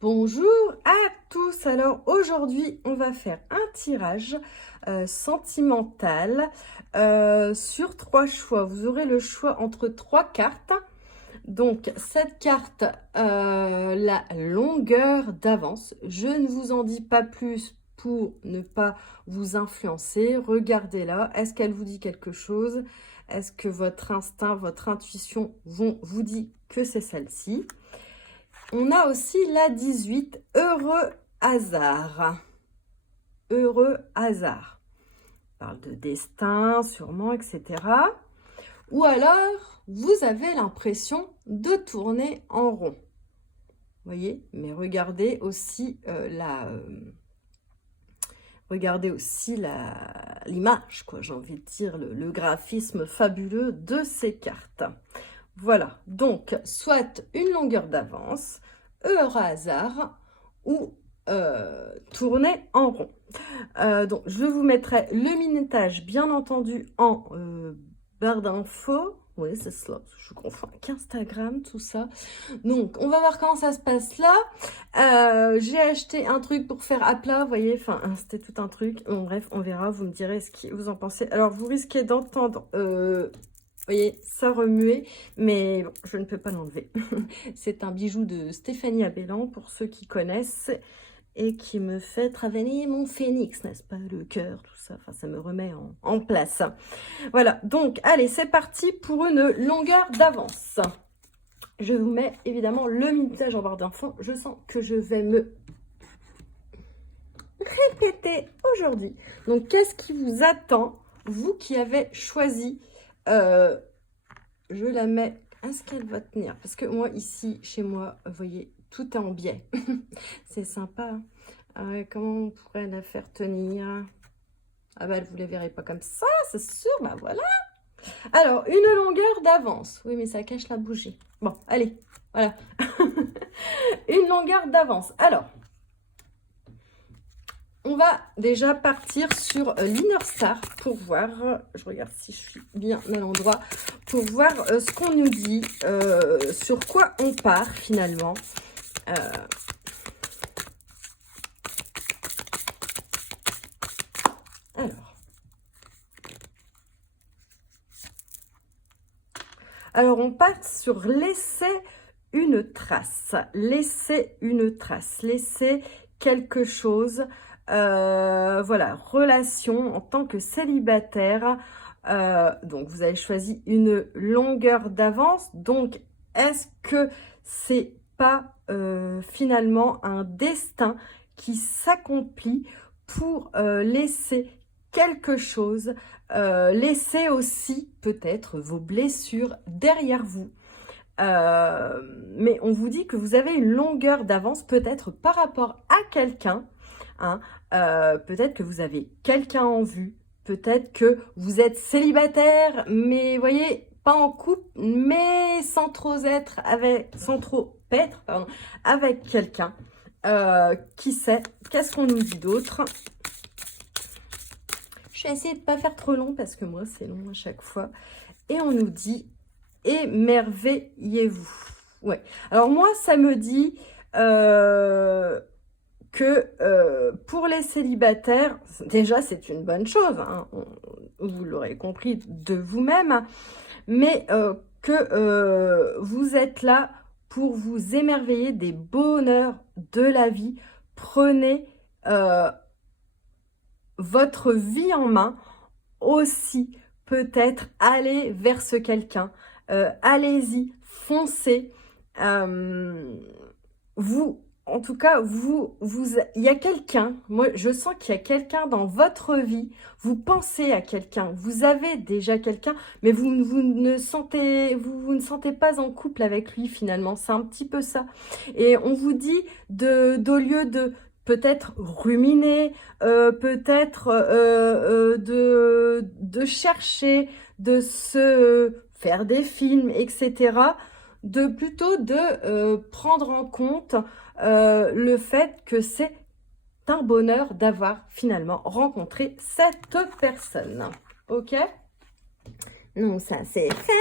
Bonjour à tous. Alors aujourd'hui, on va faire un tirage sentimental sur 3 choix. Vous aurez le choix entre 3 cartes. Donc cette carte, la longueur d'avance. Je ne vous en dis pas plus pour ne pas vous influencer. Regardez-la. Est-ce qu'elle vous dit quelque chose? Est-ce que votre instinct, votre intuition vous dit que c'est celle-ci? On a aussi la 18, heureux hasard. Heureux hasard. On parle de destin, sûrement, etc. Ou alors, vous avez l'impression de tourner en rond. Vous voyez? Mais regardez aussi l'image, quoi. J'ai envie de dire le graphisme fabuleux de ces cartes. Voilà, donc soit une longueur d'avance, heureux hasard ou tourner en rond. Donc je vous mettrai le minutage bien entendu en barre d'infos. Oui, c'est cela, je confonds avec Instagram, tout ça. Donc, on va voir comment ça se passe là. J'ai acheté un truc pour faire à plat, vous voyez, enfin, c'était tout un truc. Bon, bref, on verra, vous me direz ce que vous en pensez. Alors, vous risquez d'entendre... vous voyez, ça remuait, mais bon, je ne peux pas l'enlever. C'est un bijou de Stéphanie Abellan, pour ceux qui connaissent, et qui me fait travailler mon phénix, n'est-ce pas? Le cœur, tout ça, enfin, ça me remet en place. Voilà, donc, allez, c'est parti pour une longueur d'avance. Je vous mets évidemment le minutage en barre d'infos. Je sens que je vais me répéter aujourd'hui. Donc, qu'est-ce qui vous attend, vous qui avez choisi je la mets, est-ce qu'elle va tenir? Parce que moi, ici, chez moi, vous voyez, tout est en biais. C'est sympa. Comment on pourrait la faire tenir? Ah bah, vous ne la verrez pas comme ça, c'est sûr. Bah voilà. Alors, une longueur d'avance. Oui, mais ça cache la bougie. Bon, allez, voilà. Une longueur d'avance. Alors, on va déjà partir sur l'Inner Star pour voir, je regarde si je suis bien à l'endroit, pour voir ce qu'on nous dit, sur quoi on part finalement. Alors, on part sur laisser une trace, laisser une trace, laisser quelque chose. Voilà, relation en tant que célibataire. Donc, vous avez choisi une longueur d'avance. Donc, est-ce que c'est pas finalement un destin qui s'accomplit pour laisser quelque chose, laisser aussi peut-être vos blessures derrière vous. Mais on vous dit que vous avez une longueur d'avance peut-être par rapport à quelqu'un. Hein, peut-être que vous avez quelqu'un en vue, peut-être que vous êtes célibataire, mais vous voyez, pas en couple, mais sans trop être avec quelqu'un. Qui sait? Qu'est-ce qu'on nous dit d'autre? Je vais essayer de ne pas faire trop long parce que moi, c'est long à chaque fois. Et on nous dit émerveillez-vous. Ouais. Alors moi, ça me dit que pour les célibataires, déjà, c'est une bonne chose. Hein, vous l'aurez compris de vous-même. Mais que vous êtes là pour vous émerveiller des bonheurs de la vie. Prenez votre vie en main aussi, peut-être aller vers ce quelqu'un. Allez-y, foncez. Vous, en tout cas, il y a quelqu'un, moi je sens qu'il y a quelqu'un dans votre vie, vous pensez à quelqu'un, vous avez déjà quelqu'un, mais vous ne sentez pas en couple avec lui finalement, c'est un petit peu ça. Et on vous dit d'au lieu de peut-être ruminer, peut-être de chercher, de se faire des films, etc., plutôt de prendre en compte le fait que c'est un bonheur d'avoir finalement rencontré cette personne. Ok? Donc ça c'est fait.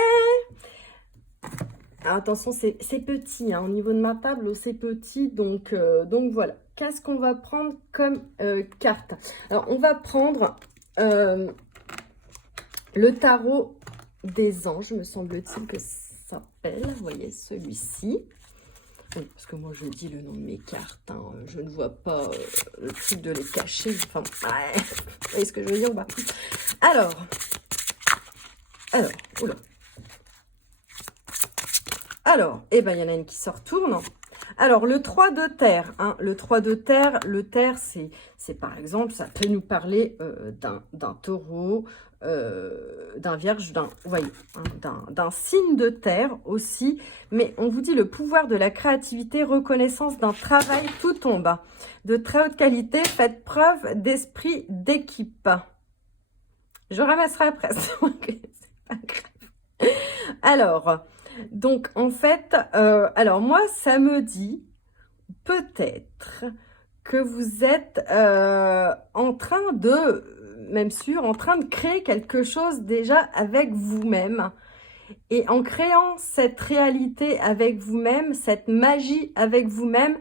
Alors, attention, c'est petit, hein, au niveau de ma table, c'est petit, donc voilà. Qu'est-ce qu'on va prendre comme carte? Alors, on va prendre le tarot des anges, me semble-t-il que ça s'appelle. Vous voyez, celui-ci. Oui, parce que moi, je dis le nom de mes cartes. Hein. Je ne vois pas le truc de les cacher. Enfin, ouais. Vous voyez ce que je veux dire? Bah. Alors, oula. Alors, eh ben, il y en a une qui se retourne. Alors, le 3 de terre, hein, le 3 de terre, le terre, c'est par exemple, ça peut nous parler d'un taureau, d'un vierge, vous voyez, hein, d'un signe de terre aussi. Mais on vous dit le pouvoir de la créativité, reconnaissance d'un travail tout tombe. De très haute qualité, faites preuve d'esprit d'équipe. Je ramasserai après, c'est pas grave. Alors... Donc, en fait, alors moi, ça me dit peut-être que vous êtes en train de créer quelque chose déjà avec vous-même. Et en créant cette réalité avec vous-même, cette magie avec vous-même,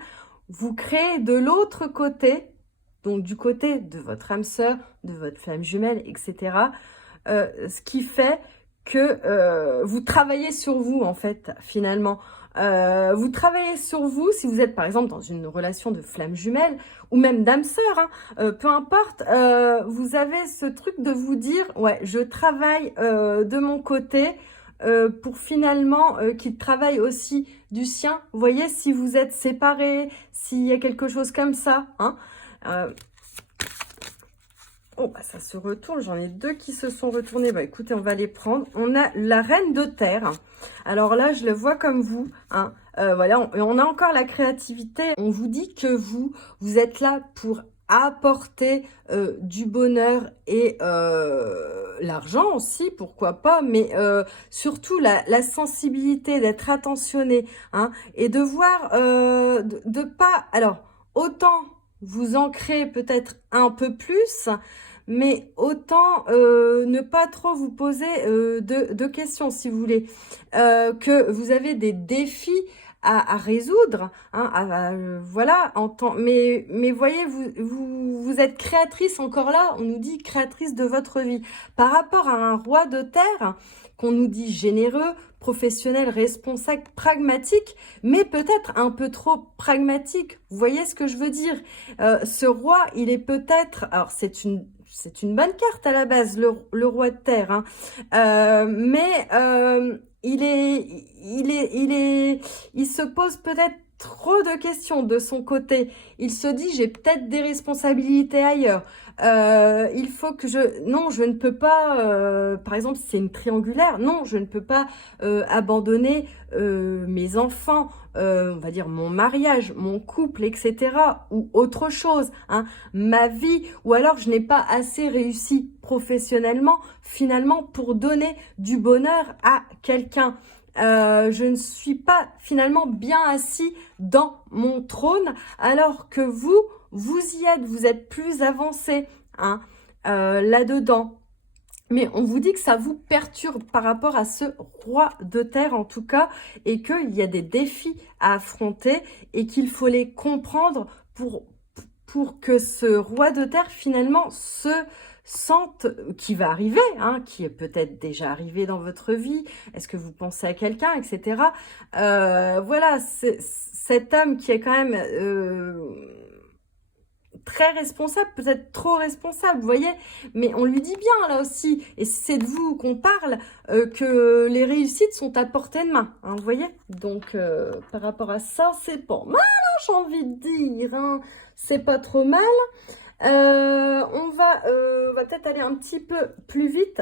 vous créez de l'autre côté, donc du côté de votre âme sœur, de votre flamme jumelle, etc., ce qui fait que vous travaillez sur vous, en fait, finalement. Vous travaillez sur vous, si vous êtes, par exemple, dans une relation de flamme jumelle, ou même d'âme sœur, hein, peu importe, vous avez ce truc de vous dire, ouais, je travaille de mon côté, pour finalement qu'il travaille aussi du sien. Vous voyez, si vous êtes séparés, s'il y a quelque chose comme ça, hein, oh, bah ça se retourne. J'en ai deux qui se sont retournés. Bah écoutez, on va les prendre. On a la reine de terre. Alors là, je le vois comme vous. Hein. Voilà, on a encore la créativité. On vous dit que vous êtes là pour apporter du bonheur et l'argent aussi, pourquoi pas. Mais surtout la sensibilité, d'être attentionné. Hein, et de voir, de pas... Alors, autant vous ancrer peut-être un peu plus... Mais autant ne pas trop vous poser de questions, si vous voulez. Que vous avez des défis à résoudre. Hein, voilà, mais voyez, vous êtes créatrice encore là. On nous dit créatrice de votre vie. Par rapport à un roi de terre, qu'on nous dit généreux, professionnel, responsable, pragmatique, mais peut-être un peu trop pragmatique. Vous voyez ce que je veux dire? Ce roi, il est peut-être... Alors, c'est une bonne carte à la base, le roi de terre, hein. Mais il se pose peut-être trop de questions de son côté. Il se dit, j'ai peut-être des responsabilités ailleurs. Il faut que non, je ne peux pas, par exemple, si c'est une triangulaire, non, je ne peux pas abandonner mes enfants, on va dire mon mariage, mon couple, etc. ou autre chose, hein, ma vie, ou alors je n'ai pas assez réussi professionnellement, finalement, pour donner du bonheur à quelqu'un. Je ne suis pas finalement bien assis dans mon trône, alors que vous y êtes, vous êtes plus avancé, hein, là-dedans. Mais on vous dit que ça vous perturbe par rapport à ce roi de terre en tout cas, et qu'il y a des défis à affronter et qu'il faut les comprendre pour que ce roi de terre finalement se sente, qui va arriver, hein, qui est peut-être déjà arrivé dans votre vie, est-ce que vous pensez à quelqu'un, etc. Voilà, cet homme qui est quand même... très responsable, peut-être trop responsable, vous voyez, mais on lui dit bien là aussi, et c'est de vous qu'on parle, que les réussites sont à portée de main, hein, vous voyez, donc par rapport à ça, c'est pas mal, hein, j'ai envie de dire, hein, c'est pas trop mal. On va peut-être aller un petit peu plus vite.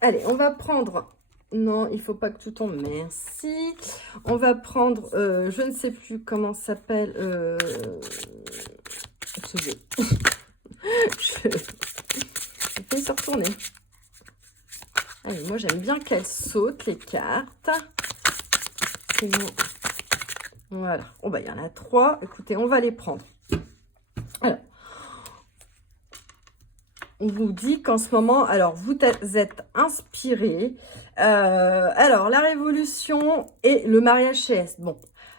Allez, on va prendre... Non, il faut pas que tout tombe. Merci. On va prendre, je ne sais plus comment s'appelle ce jeu. Je vais se retourner. Allez, moi j'aime bien qu'elles sautent les cartes. Sinon, voilà. Oh bah il y en a 3. Écoutez, on va les prendre. Alors. on vous dit qu'en ce moment, alors vous êtes inspiré. Alors, la révolution et le mariage céleste. Bon,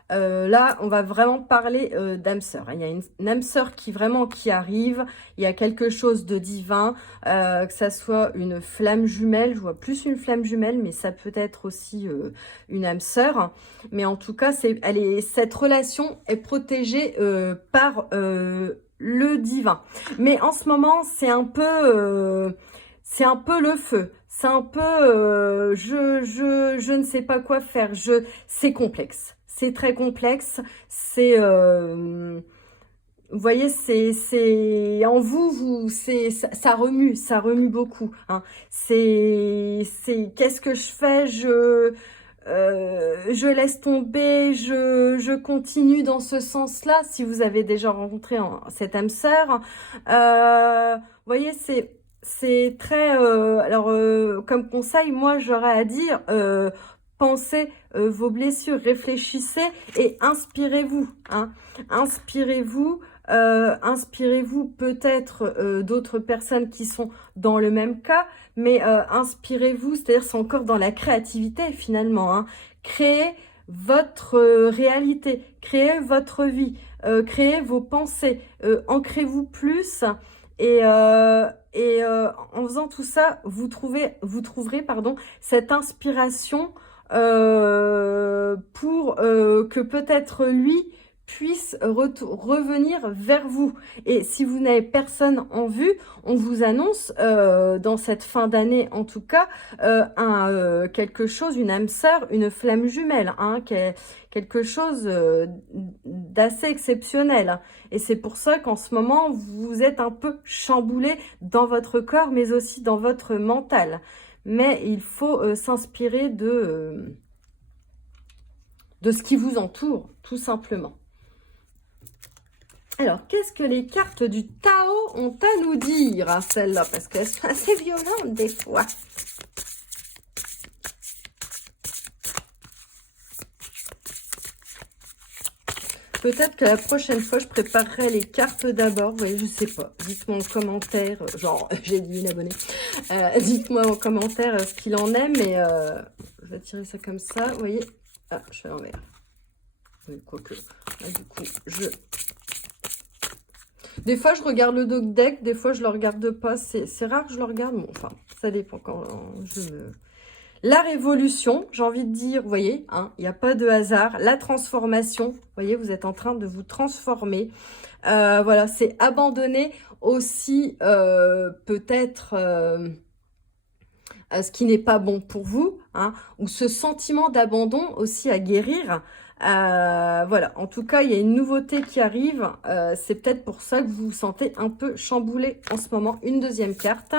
là, on va vraiment parler d'âme sœur. Il y a une âme sœur qui arrive. Il y a quelque chose de divin, que ça soit une flamme jumelle. Je vois plus une flamme jumelle, mais ça peut être aussi une âme sœur. Mais en tout cas, cette relation est protégée par le divin. Mais en ce moment, c'est un peu le feu. C'est un peu, je ne sais pas quoi faire. C'est complexe. C'est très complexe. Vous voyez, en vous, ça remue beaucoup. Hein. Qu'est-ce que je fais? Je laisse tomber, je continue dans ce sens-là. Si vous avez déjà rencontré cette âme sœur, vous voyez, c'est très. Alors, comme conseil, moi, j'aurais à dire, pensez vos blessures, réfléchissez et inspirez-vous. Hein. Inspirez-vous. Inspirez-vous peut-être d'autres personnes qui sont dans le même cas, mais inspirez-vous, c'est-à-dire c'est encore dans la créativité finalement. Hein. Créez votre réalité, créez votre vie, créez vos pensées, ancrez-vous plus et en faisant tout ça, vous trouverez cette inspiration pour que peut-être lui puisse revenir vers vous. Et si vous n'avez personne en vue, on vous annonce dans cette fin d'année en tout cas quelque chose, une âme sœur, une flamme jumelle, hein, quelque chose d'assez exceptionnel. Et c'est pour ça qu'en ce moment, vous êtes un peu chamboulé dans votre corps, mais aussi dans votre mental. Mais il faut s'inspirer de ce qui vous entoure, tout simplement. Alors, qu'est-ce que les cartes du Tao ont à nous dire, hein, celles-là? Parce qu'elles sont assez violentes des fois. Peut-être que la prochaine fois, je préparerai les cartes d'abord. Vous voyez, je sais pas. Dites-moi en commentaire. Genre, j'ai 10 000 abonnés. Dites-moi en commentaire ce qu'il en est. Mais je vais tirer ça comme ça. Vous voyez. Ah, je fais l'envers. Quoique. Là, du coup, des fois, je regarde le doc deck. Des fois, je le regarde pas. C'est rare que je le regarde. Bon, enfin, ça dépend quand La révolution, j'ai envie de dire, vous voyez, hein, il n'y a pas de hasard. La transformation, vous voyez, vous êtes en train de vous transformer. Voilà, c'est abandonner aussi peut-être ce qui n'est pas bon pour vous, hein, ou ce sentiment d'abandon aussi à guérir. Voilà, en tout cas, il y a une nouveauté qui arrive. C'est peut-être pour ça que vous vous sentez un peu chamboulé en ce moment. Une deuxième carte,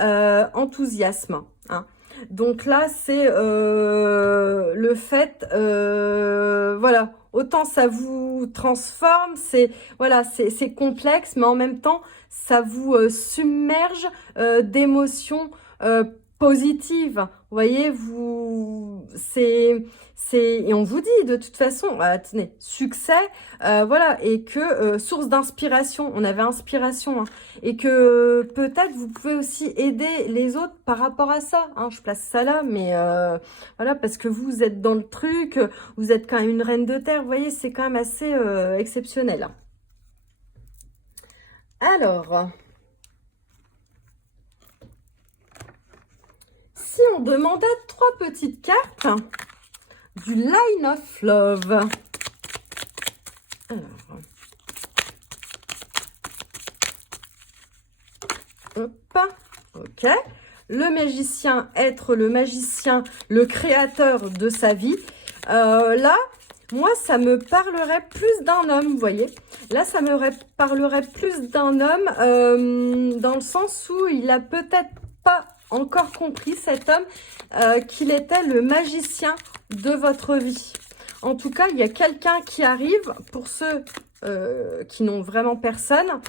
enthousiasme. Hein. Donc là, c'est le fait, voilà, autant ça vous transforme, c'est complexe, mais en même temps, ça vous submerge d'émotions positives. Vous voyez, et on vous dit de toute façon, tenez, succès, voilà, et que source d'inspiration, on avait inspiration, hein, et que peut-être vous pouvez aussi aider les autres par rapport à ça, hein, je place ça là, mais voilà, parce que vous êtes dans le truc, vous êtes quand même une reine de terre, vous voyez, c'est quand même assez exceptionnel. Alors, si on demandait 3 petites cartes du Line of Love. Alors, hop, ok. Le magicien, être le magicien, le créateur de sa vie. Là, moi, ça me parlerait plus d'un homme, vous voyez. Là, ça me parlerait plus d'un homme dans le sens où il a peut-être pas encore compris, cet homme, qu'il était le magicien de votre vie. En tout cas, il y a quelqu'un qui arrive, pour ceux qui n'ont vraiment personne,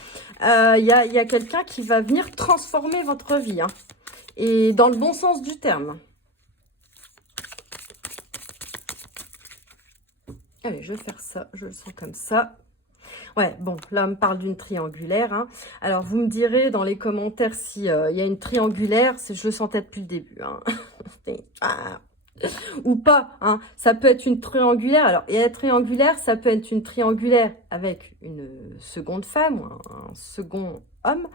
il y a quelqu'un qui va venir transformer votre vie, hein, et dans le bon sens du terme. Allez, je vais faire ça, je le sens comme ça. Ouais, bon, là, on me parle d'une triangulaire. Hein. Alors, vous me direz dans les commentaires si y a une triangulaire. Je le sentais depuis le début. Hein. Ah. Ou pas. Hein. Ça peut être une triangulaire. Alors, et la triangulaire, ça peut être une triangulaire avec une seconde femme ou un second homme.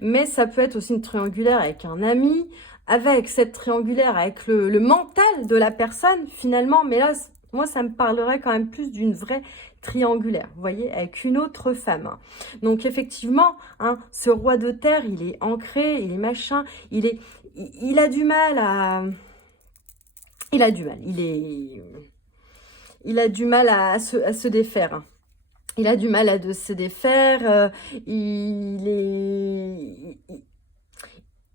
Mais ça peut être aussi une triangulaire avec un ami, avec cette triangulaire, avec le mental de la personne, finalement. Mais là, moi, ça me parlerait quand même plus d'une vraie triangulaire, vous voyez, avec une autre femme. Donc, effectivement, hein, ce roi de terre, il est ancré, il est machin, il a du mal à... Il a du mal, il a du mal à se défaire. Hein. Il a du mal à se défaire, il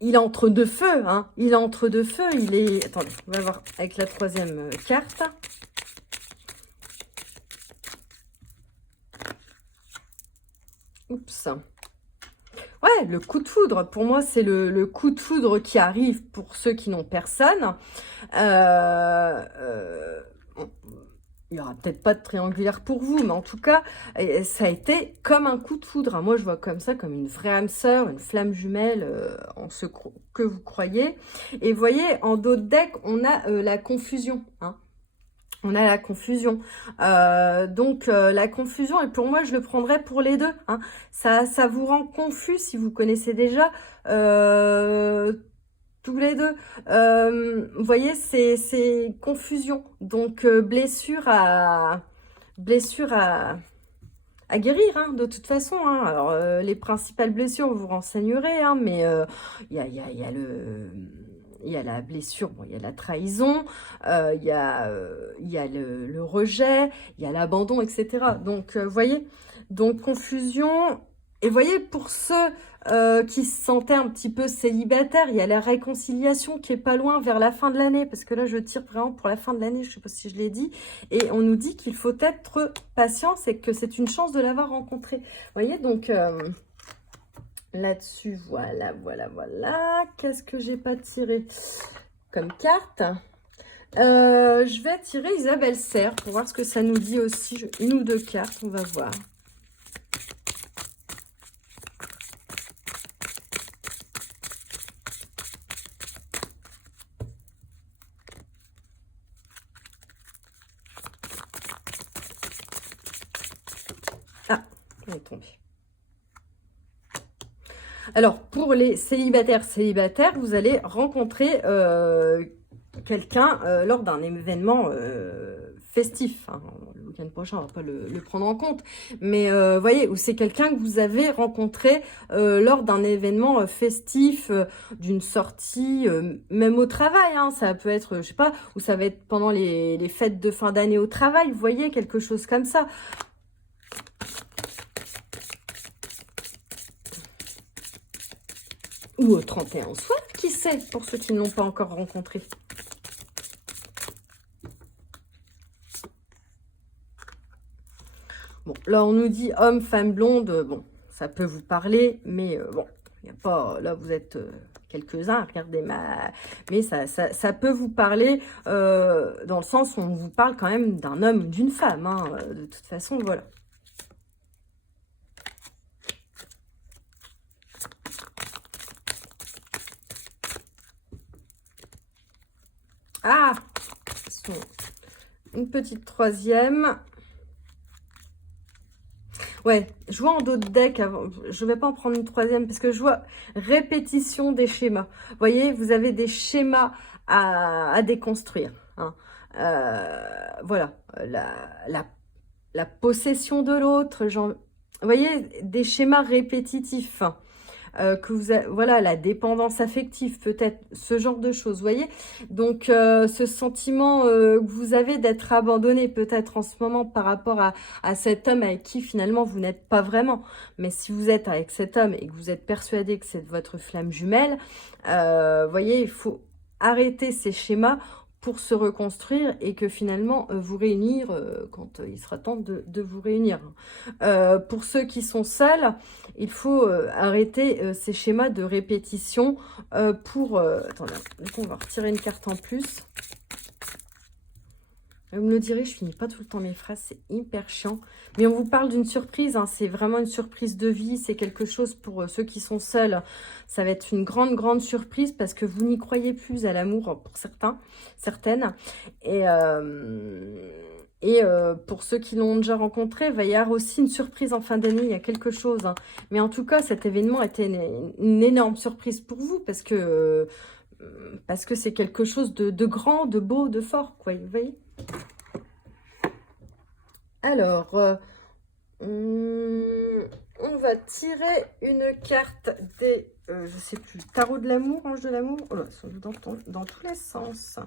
est entre deux feux, hein. Il est entre deux feux, il est... Attendez, on va voir avec la troisième carte. Oups. Ouais, le coup de foudre. Pour moi, c'est le coup de foudre qui arrive pour ceux qui n'ont personne. Il n'y aura peut-être pas de triangulaire pour vous, mais en tout cas, ça a été comme un coup de foudre. Moi, je vois comme ça, comme une vraie âme sœur, une flamme jumelle en ce que vous croyez. Et vous voyez, en dos de deck, on a la confusion. Hein. On a la confusion. Donc, la confusion, et pour moi, je le prendrais pour les deux. Hein. Ça vous rend confus si vous connaissez déjà tous les deux. Vous voyez, c'est confusion. Donc, blessure à guérir, hein, de toute façon. Hein. Alors, les principales blessures, vous renseignerez, hein, mais il y a la blessure, bon, il y a la trahison, il y a le rejet, il y a l'abandon, etc. Donc, vous voyez, donc confusion. Et vous voyez, pour ceux qui se sentaient un petit peu célibataires, il y a la réconciliation qui est pas loin vers la fin de l'année, parce que là, je tire vraiment pour la fin de l'année, je sais pas si je l'ai dit, et on nous dit qu'il faut être patient, et que c'est une chance de l'avoir rencontré. Vous voyez, donc... là-dessus, voilà. Qu'est-ce que j'ai pas tiré comme carte? Je vais tirer Isabelle Serre pour voir ce que ça nous dit aussi. Une ou deux cartes, on va voir. Ah, on est tombé. Alors, pour les célibataires, vous allez rencontrer quelqu'un lors d'un événement festif. Hein. Le week-end prochain, on ne va pas le prendre en compte. Mais voyez, où c'est quelqu'un que vous avez rencontré lors d'un événement festif, d'une sortie, même au travail. Hein. Ça peut être, je sais pas, ou ça va être pendant les fêtes de fin d'année au travail. Vous voyez, quelque chose comme ça. Ou au 31 soir, qui sait, pour ceux qui ne l'ont pas encore rencontré. Bon, là, on nous dit homme, femme, blonde. Bon, ça peut vous parler, mais bon, il n'y a pas... Là, vous êtes quelques-uns, regardez mais ça peut vous parler dans le sens où on vous parle quand même d'un homme ou d'une femme. Hein, de toute façon, voilà. Ah, une petite troisième. Ouais, je vois en dos de deck, je vais pas en prendre une troisième parce que je vois répétition des schémas. Vous voyez, vous avez des schémas à déconstruire. Hein. Voilà, la possession de l'autre. Vous voyez, des schémas répétitifs. Voilà, la dépendance affective, peut-être, ce genre de choses, vous voyez. Donc, ce sentiment que vous avez d'être abandonné, peut-être en ce moment, par rapport à cet homme avec qui, finalement, vous n'êtes pas vraiment. Mais si vous êtes avec cet homme et que vous êtes persuadé que c'est votre flamme jumelle, vous voyez, il faut arrêter ces schémas pour se reconstruire et que finalement vous réunir quand il sera temps de vous réunir. Pour ceux qui sont seuls, il faut arrêter ces schémas de répétition pour... attendez, donc on va retirer une carte en plus. Vous me le direz, je finis pas tout le temps mes phrases, c'est hyper chiant. Mais on vous parle d'une surprise, hein, c'est vraiment une surprise de vie, c'est quelque chose pour ceux qui sont seuls. Ça va être une grande, grande surprise parce que vous n'y croyez plus à l'amour pour certains, certaines. Et pour ceux qui l'ont déjà rencontré, il va y avoir aussi une surprise en fin d'année, il y a quelque chose. Hein. Mais en tout cas, cet événement était une énorme surprise pour vous parce que c'est quelque chose de grand, de beau, de fort, quoi, vous voyez. Alors, on va tirer une carte des, je sais plus, tarot de l'amour, ange de l'amour. Oh là, ils sont dans tous les sens.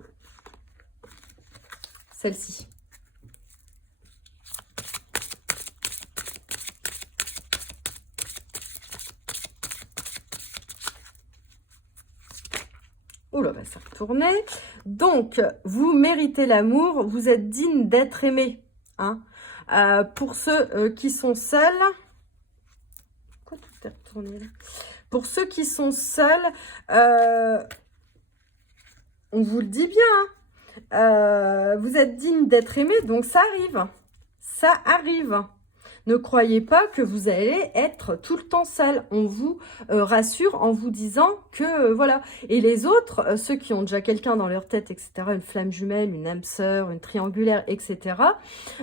Celle-ci. Oh là, ça retournait. Donc, vous méritez l'amour, vous êtes digne d'être aimé. Hein. Pour ceux qui sont seuls, pourquoi tout est retourné là? Pour ceux qui sont seuls, on vous le dit bien, vous êtes digne d'être aimé, donc ça arrive. Ça arrive. Ne croyez pas que vous allez être tout le temps seul. On vous rassure en vous disant que voilà. Et les autres, ceux qui ont déjà quelqu'un dans leur tête, etc., une flamme jumelle, une âme sœur, une triangulaire, etc.,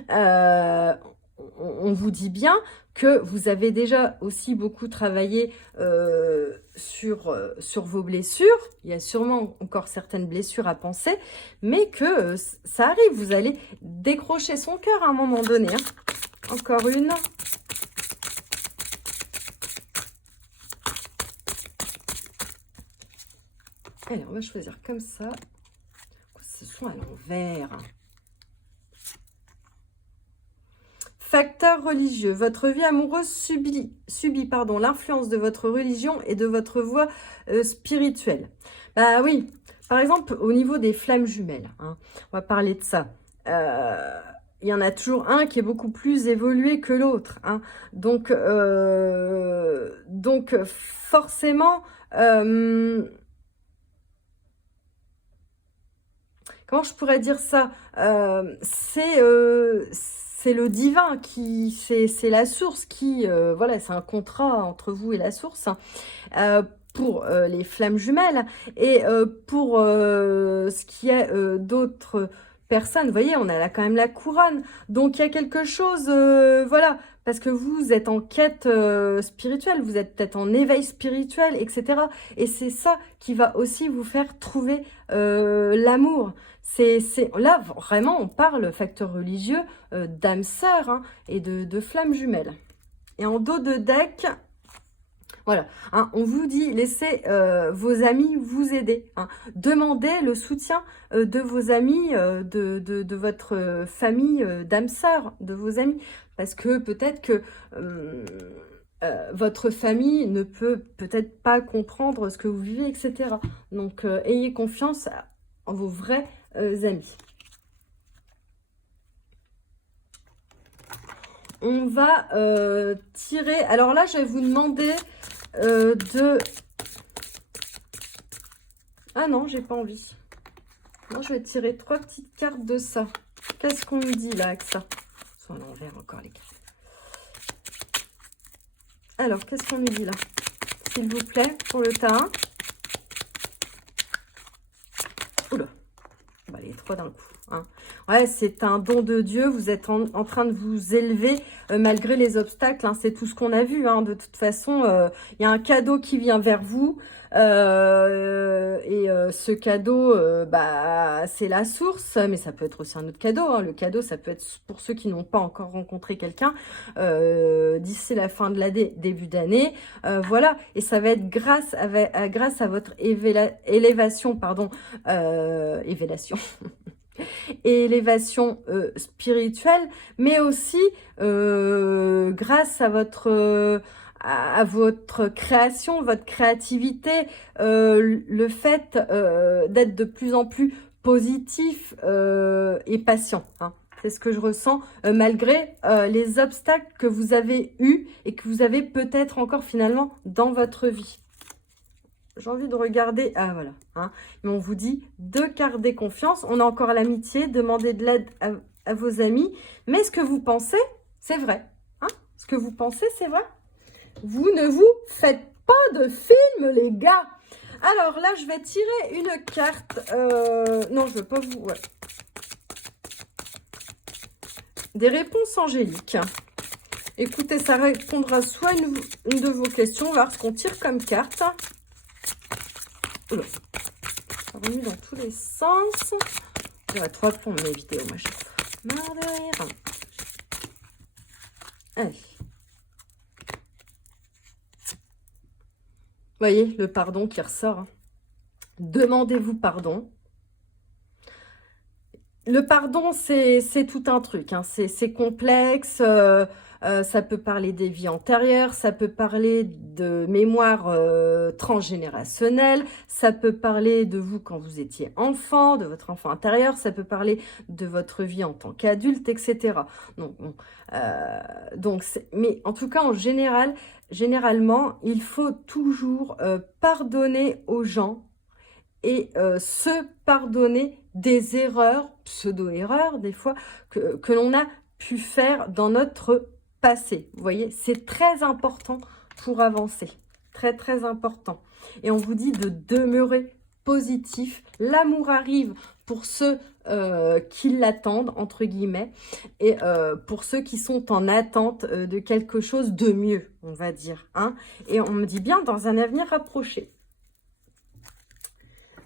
on vous dit bien que vous avez déjà aussi beaucoup travaillé sur vos blessures. Il y a sûrement encore certaines blessures à penser, mais que ça arrive. Vous allez décrocher son cœur à un moment donné. Hein. Encore une. Allez, on va choisir comme ça. Ce sont à l'envers. Facteur religieux. Votre vie amoureuse subit l'influence de votre religion et de votre voie spirituelle. Bah oui, par exemple, au niveau des flammes jumelles, hein, on va parler de ça. Il y en a toujours un qui est beaucoup plus évolué que l'autre. Hein. Donc, forcément, comment je pourrais dire ça, c'est le divin qui, c'est la source qui, voilà, c'est un contrat entre vous et la source. Pour les flammes jumelles et pour ce qui est d'autres personnes, vous voyez, on a là quand même la couronne, donc il y a quelque chose, voilà, parce que vous êtes en quête spirituelle, vous êtes peut-être en éveil spirituel, etc. Et c'est ça qui va aussi vous faire trouver l'amour. Là, vraiment, on parle facteur religieux d'âme sœur hein, et de flammes jumelles. Et en dos de deck, voilà, hein, on vous dit, laissez vos amis vous aider. Hein. Demandez le soutien de vos amis, de votre famille d'âme sœur, de vos amis. Parce que peut-être que votre famille ne peut peut-être pas comprendre ce que vous vivez, etc. Donc, ayez confiance en vos vrais amis. On va tirer... Alors là, je vais vous demander... Ah non, j'ai pas envie. Moi, je vais tirer 3 petites cartes de ça. Qu'est-ce qu'on me dit là avec ça? Ils sont à l'envers encore les cartes. Alors, qu'est-ce qu'on me dit là? S'il vous plaît, pour le tas. Oula. Bah, les 3 d'un coup. Hein. Ouais, c'est un don de Dieu. Vous êtes en train de vous élever malgré les obstacles. Hein. C'est tout ce qu'on a vu. Hein. De toute façon, il y a un cadeau qui vient vers vous. Ce cadeau, bah, c'est la source. Mais ça peut être aussi un autre cadeau. Hein. Le cadeau, ça peut être pour ceux qui n'ont pas encore rencontré quelqu'un d'ici la fin de l'année, début d'année. Voilà. Et ça va être grâce à votre élévation, pardon, élévation. Et élévation spirituelle, mais aussi grâce à votre création, votre créativité, le fait d'être de plus en plus positif et patient. Hein. C'est ce que je ressens, malgré les obstacles que vous avez eus et que vous avez peut-être encore finalement dans votre vie. j'ai envie de regarder. Ah, voilà. Hein. Mais on vous dit de garder confiance. On a encore l'amitié, demander de l'aide à vos amis. Mais ce que vous pensez, c'est vrai. Hein. Ce que vous pensez, c'est vrai. Vous ne vous faites pas de film, les gars. Alors là, je vais tirer une carte. Non, je ne veux pas vous... Ouais. Des réponses angéliques. Écoutez, ça répondra soit une de vos questions. On va voir ce qu'on tire comme carte. Oula. Ça remue dans tous les sens. J'aurais trop pour mes vidéos, moi, je suis marre de rire. Allez. Vous voyez, le pardon qui ressort. Hein. Demandez-vous pardon. Le pardon, c'est tout un truc. Hein. C'est complexe. Ça peut parler des vies antérieures. Ça peut parler de mémoire transgénérationnelle. Ça peut parler de vous quand vous étiez enfant, de votre enfant intérieur. Ça peut parler de votre vie en tant qu'adulte, etc. Donc, bon, mais en tout cas, généralement, il faut toujours pardonner aux gens et se pardonner des erreurs, pseudo-erreurs des fois, que l'on a pu faire dans notre passé. Vous voyez, c'est très important pour avancer. Très, très important. Et on vous dit de demeurer positif. L'amour arrive pour ceux qui l'attendent, entre guillemets, et pour ceux qui sont en attente de quelque chose de mieux, on va dire. Hein. Et on me dit bien dans un avenir rapproché.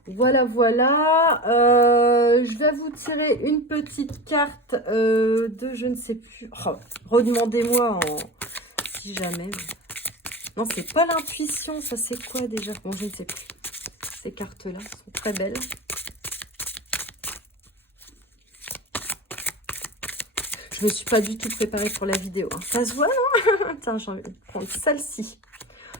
Voilà, voilà. Je vais vous tirer une petite carte de je ne sais plus. Oh, redemandez-moi si jamais. Non, c'est pas l'intuition, ça c'est quoi déjà? Bon, je ne sais plus. Ces cartes-là sont très belles. Je ne me suis pas du tout préparée pour la vidéo. Hein. Ça se voit, non? Tiens, j'ai envie de prendre celle-ci.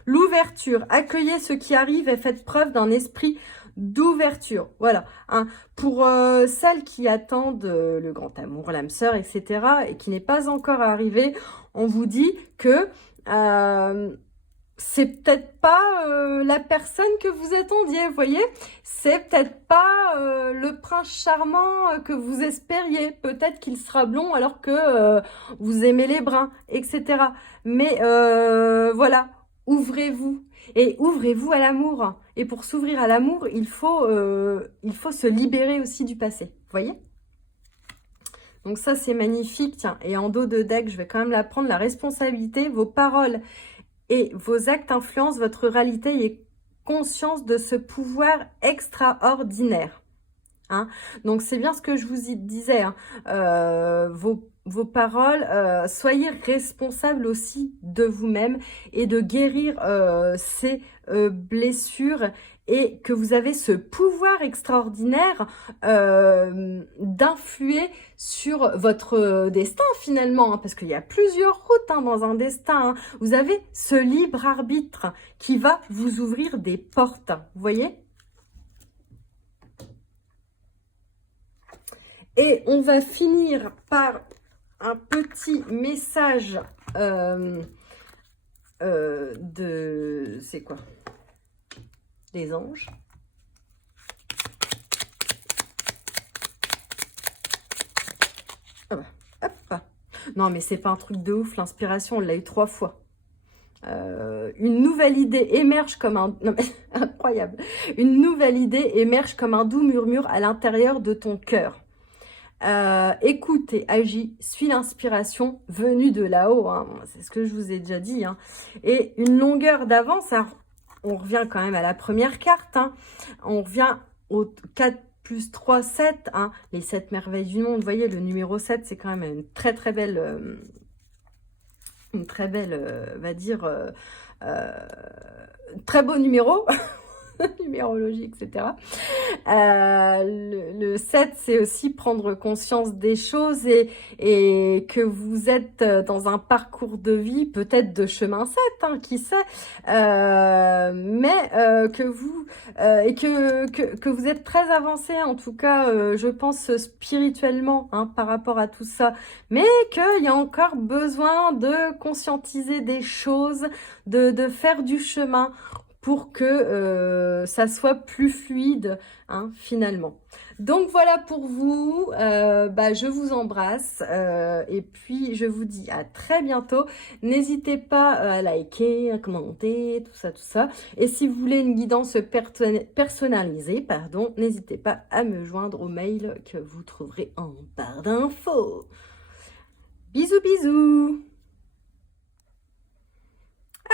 L'ouverture. Accueillez ce qui arrive et faites preuve d'un esprit d'ouverture. Voilà. Hein. Pour celles qui attendent le grand amour, l'âme sœur, etc. et qui n'est pas encore arrivé, on vous dit que c'est peut-être pas la personne que vous attendiez, vous voyez. C'est peut-être pas le prince charmant que vous espériez. Peut-être qu'il sera blond alors que vous aimez les bruns, etc. Mais voilà. Ouvrez-vous et ouvrez-vous à l'amour. Et pour s'ouvrir à l'amour, il faut se libérer aussi du passé. Vous voyez? Donc ça, c'est magnifique. Tiens, et en dos de deck, je vais quand même la prendre. La responsabilité, vos paroles et vos actes influencent votre réalité et conscience de ce pouvoir extraordinaire. Hein? Donc, c'est bien ce que je vous disais. Hein. Vos paroles, soyez responsables aussi de vous-même et de guérir ces blessures et que vous avez ce pouvoir extraordinaire d'influer sur votre destin finalement, hein, parce qu'il y a plusieurs routes hein, dans un destin. Hein. Vous avez ce libre arbitre qui va vous ouvrir des portes, vous voyez ? Et on va finir par un petit message c'est quoi? Des anges. Ah bah, hop. Non, mais c'est pas un truc de ouf, l'inspiration, on l'a eu 3 fois. Une nouvelle idée émerge comme un... Non, mais, incroyable. Une nouvelle idée émerge comme un doux murmure à l'intérieur de ton cœur. Écoute et agis, suis l'inspiration venue de là-haut, hein. C'est ce que je vous ai déjà dit. Hein. Et une longueur d'avance, on revient quand même à la première carte. Hein. On revient au 4 plus 3, 7. Hein. Les 7 merveilles du monde. Vous voyez, le numéro 7, c'est quand même une très très belle... on va dire, très beau numéro, numérologie, etc. Le 7, c'est aussi prendre conscience des choses et que vous êtes dans un parcours de vie, peut-être de chemin 7, hein, qui sait, mais que vous et que vous êtes très avancé, en tout cas, je pense spirituellement hein, par rapport à tout ça, mais qu'il y a encore besoin de conscientiser des choses, de faire du chemin pour que ça soit plus fluide, hein, finalement. Donc voilà pour vous, je vous embrasse et puis je vous dis à très bientôt. N'hésitez pas à liker, à commenter, tout ça, tout ça. Et si vous voulez une guidance personnalisée, pardon, n'hésitez pas à me joindre au mail que vous trouverez en barre d'infos. Bisous, bisous.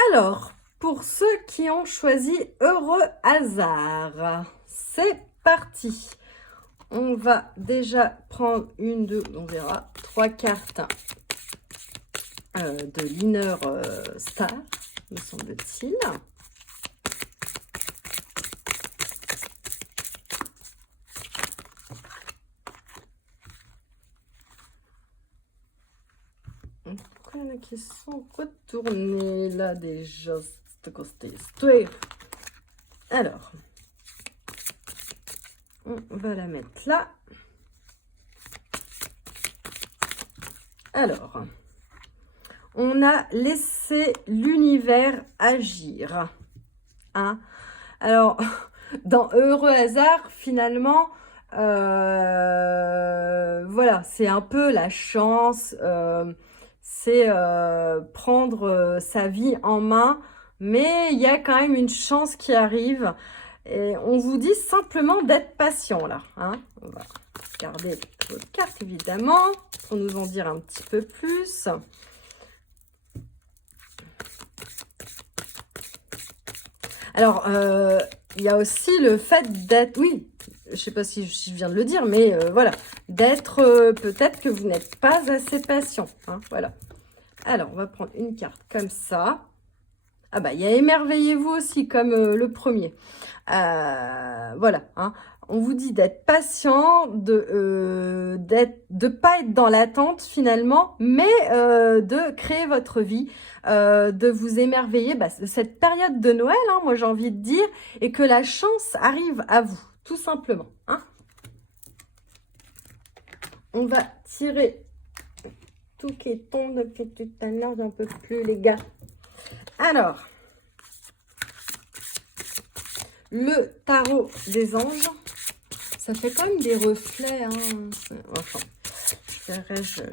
Alors, pour ceux qui ont choisi Heureux Hasard, c'est parti. On va déjà prendre une, deux, on verra, 3 cartes de l'Inner Star, me semble-t-il. Pourquoi il y en a qui sont retournés là déjà? Alors, on va la mettre là. Alors, on a laissé l'univers agir. Hein? Alors, dans Heureux Hasard, finalement, voilà, c'est un peu la chance, c'est prendre sa vie en main, mais il y a quand même une chance qui arrive. Et on vous dit simplement d'être patient là. Hein. On va regarder votre carte évidemment pour nous en dire un petit peu plus. Alors, il y a aussi le fait d'être, oui, je ne sais pas si je viens de le dire, mais voilà, d'être, peut-être que vous n'êtes pas assez patient. Hein, voilà. Alors, on va prendre une carte comme ça. Ah bah, il y a émerveillez-vous aussi, comme le premier. Voilà, hein. On vous dit d'être patient, de pas être dans l'attente finalement, mais de créer votre vie, de vous émerveiller de cette période de Noël, hein, moi j'ai envie de dire, et que la chance arrive à vous, tout simplement. Hein. On va tirer tout qui tombe depuis tout à l'heure, j'en peux plus les gars. Alors, le tarot des anges, ça fait quand même des reflets. Hein. Enfin,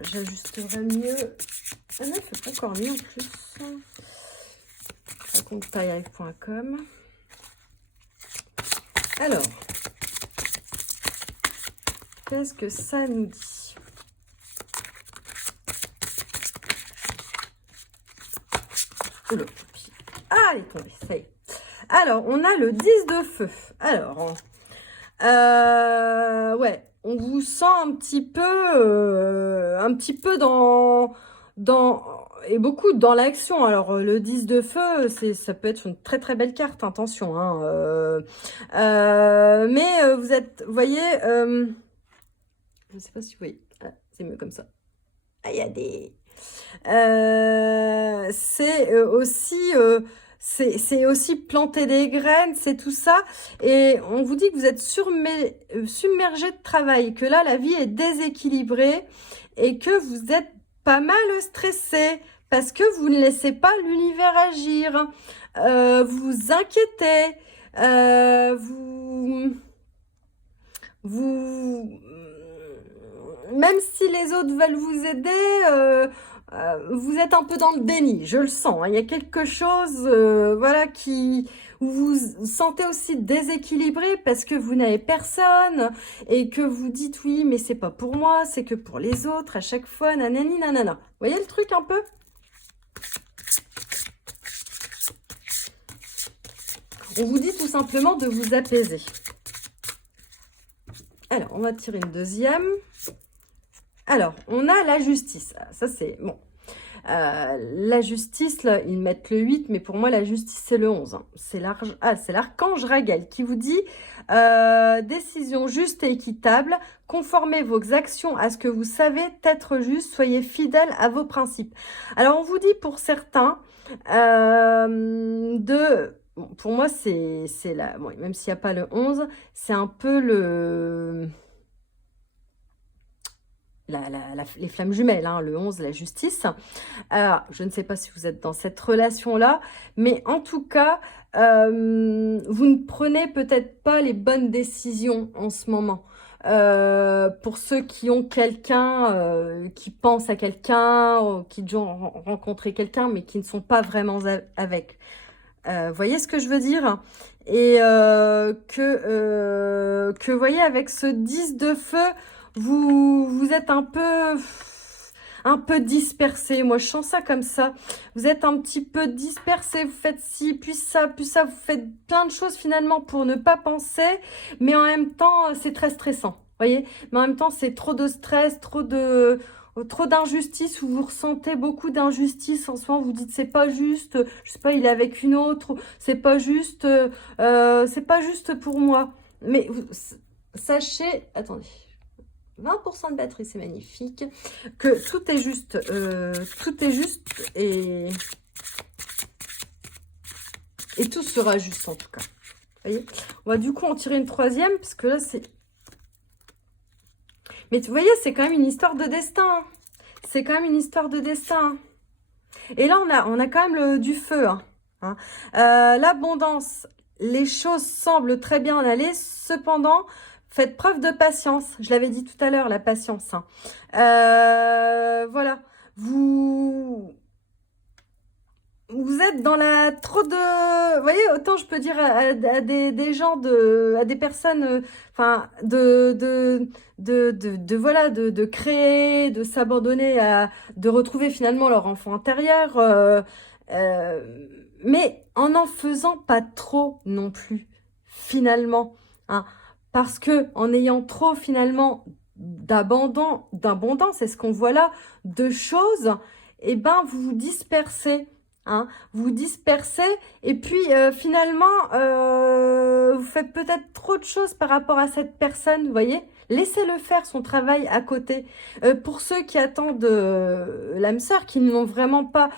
j'ajusterai mieux. Ah non, il fait pas encore mieux en plus. Raconte-taille.com. Alors, qu'est-ce que ça nous dit? Oula. Ah, elle est tombée, ça y est. Alors, on a le 10 de feu. Alors, ouais, on vous sent un petit peu et beaucoup dans l'action. Alors, le 10 de feu, ça peut être une très très belle carte, attention. Hein, mais vous êtes, vous voyez, je ne sais pas si vous voyez, ah, c'est mieux comme ça. Ah, il y a des... c'est aussi planter des graines, c'est tout ça. Et on vous dit que vous êtes submergé de travail, que là, la vie est déséquilibrée et que vous êtes pas mal stressé parce que vous ne laissez pas l'univers agir. Vous vous inquiétez. Même si les autres veulent vous aider, vous êtes un peu dans le déni, je le sens. Hein. Il y a quelque chose, voilà, où vous vous sentez aussi déséquilibré parce que vous n'avez personne et que vous dites oui, mais c'est pas pour moi, c'est que pour les autres à chaque fois, nanani, nanana. Vous voyez le truc un peu? On vous dit tout simplement de vous apaiser. Alors, on va tirer une deuxième. Alors, on a la justice. Ça, c'est bon. La justice, là, ils mettent le 8, mais pour moi, la justice, c'est le 11. Hein. C'est l'archange Raguel qui vous dit décision juste et équitable, conformez vos actions à ce que vous savez être juste, soyez fidèles à vos principes. Alors, on vous dit pour certains bon, pour moi, c'est la... Bon, même s'il n'y a pas le 11, c'est un peu les flammes jumelles, hein, le 11, la justice. Alors, je ne sais pas si vous êtes dans cette relation-là, mais en tout cas, vous ne prenez peut-être pas les bonnes décisions en ce moment. Pour ceux qui ont quelqu'un, qui pensent à quelqu'un, qui ont rencontré quelqu'un, mais qui ne sont pas vraiment avec. Voyez ce que je veux dire? Et que voyez, avec ce 10 de feu, vous êtes un peu dispersé. Moi, je sens ça comme ça. Vous êtes un petit peu dispersé. Vous faites ci, puis ça, puis ça. Vous faites plein de choses finalement pour ne pas penser. Mais en même temps, c'est très stressant. Voyez? Mais en même temps, c'est trop de stress, trop d'injustice, où vous ressentez beaucoup d'injustice en ce moment, vous dites c'est pas juste, je sais pas, il est avec une autre, c'est pas juste pour moi. Mais sachez, attendez, 20% de batterie, c'est magnifique, que tout est juste et tout sera juste en tout cas. Vous voyez, on va du coup en tirer une troisième, parce que là c'est... Mais vous voyez, c'est quand même une histoire de destin. C'est quand même une histoire de destin. Et là, on a quand même du feu. L'abondance, les choses semblent très bien aller. Cependant, faites preuve de patience. Je l'avais dit tout à l'heure, la patience. Voilà. Vous êtes dans trop de... Vous voyez, autant je peux dire à des gens, à des personnes, enfin, voilà, de créer, de s'abandonner, de retrouver finalement leur enfant intérieur, mais en faisant pas trop non plus, finalement, hein, parce que en ayant trop finalement d'abondance, c'est ce qu'on voit là, de choses, et ben vous vous dispersez. Hein, vous dispersez et puis finalement vous faites peut-être trop de choses par rapport à cette personne, vous voyez, laissez-le faire son travail à côté. Pour ceux qui attendent l'âme sœur, qui ne l'ont vraiment pas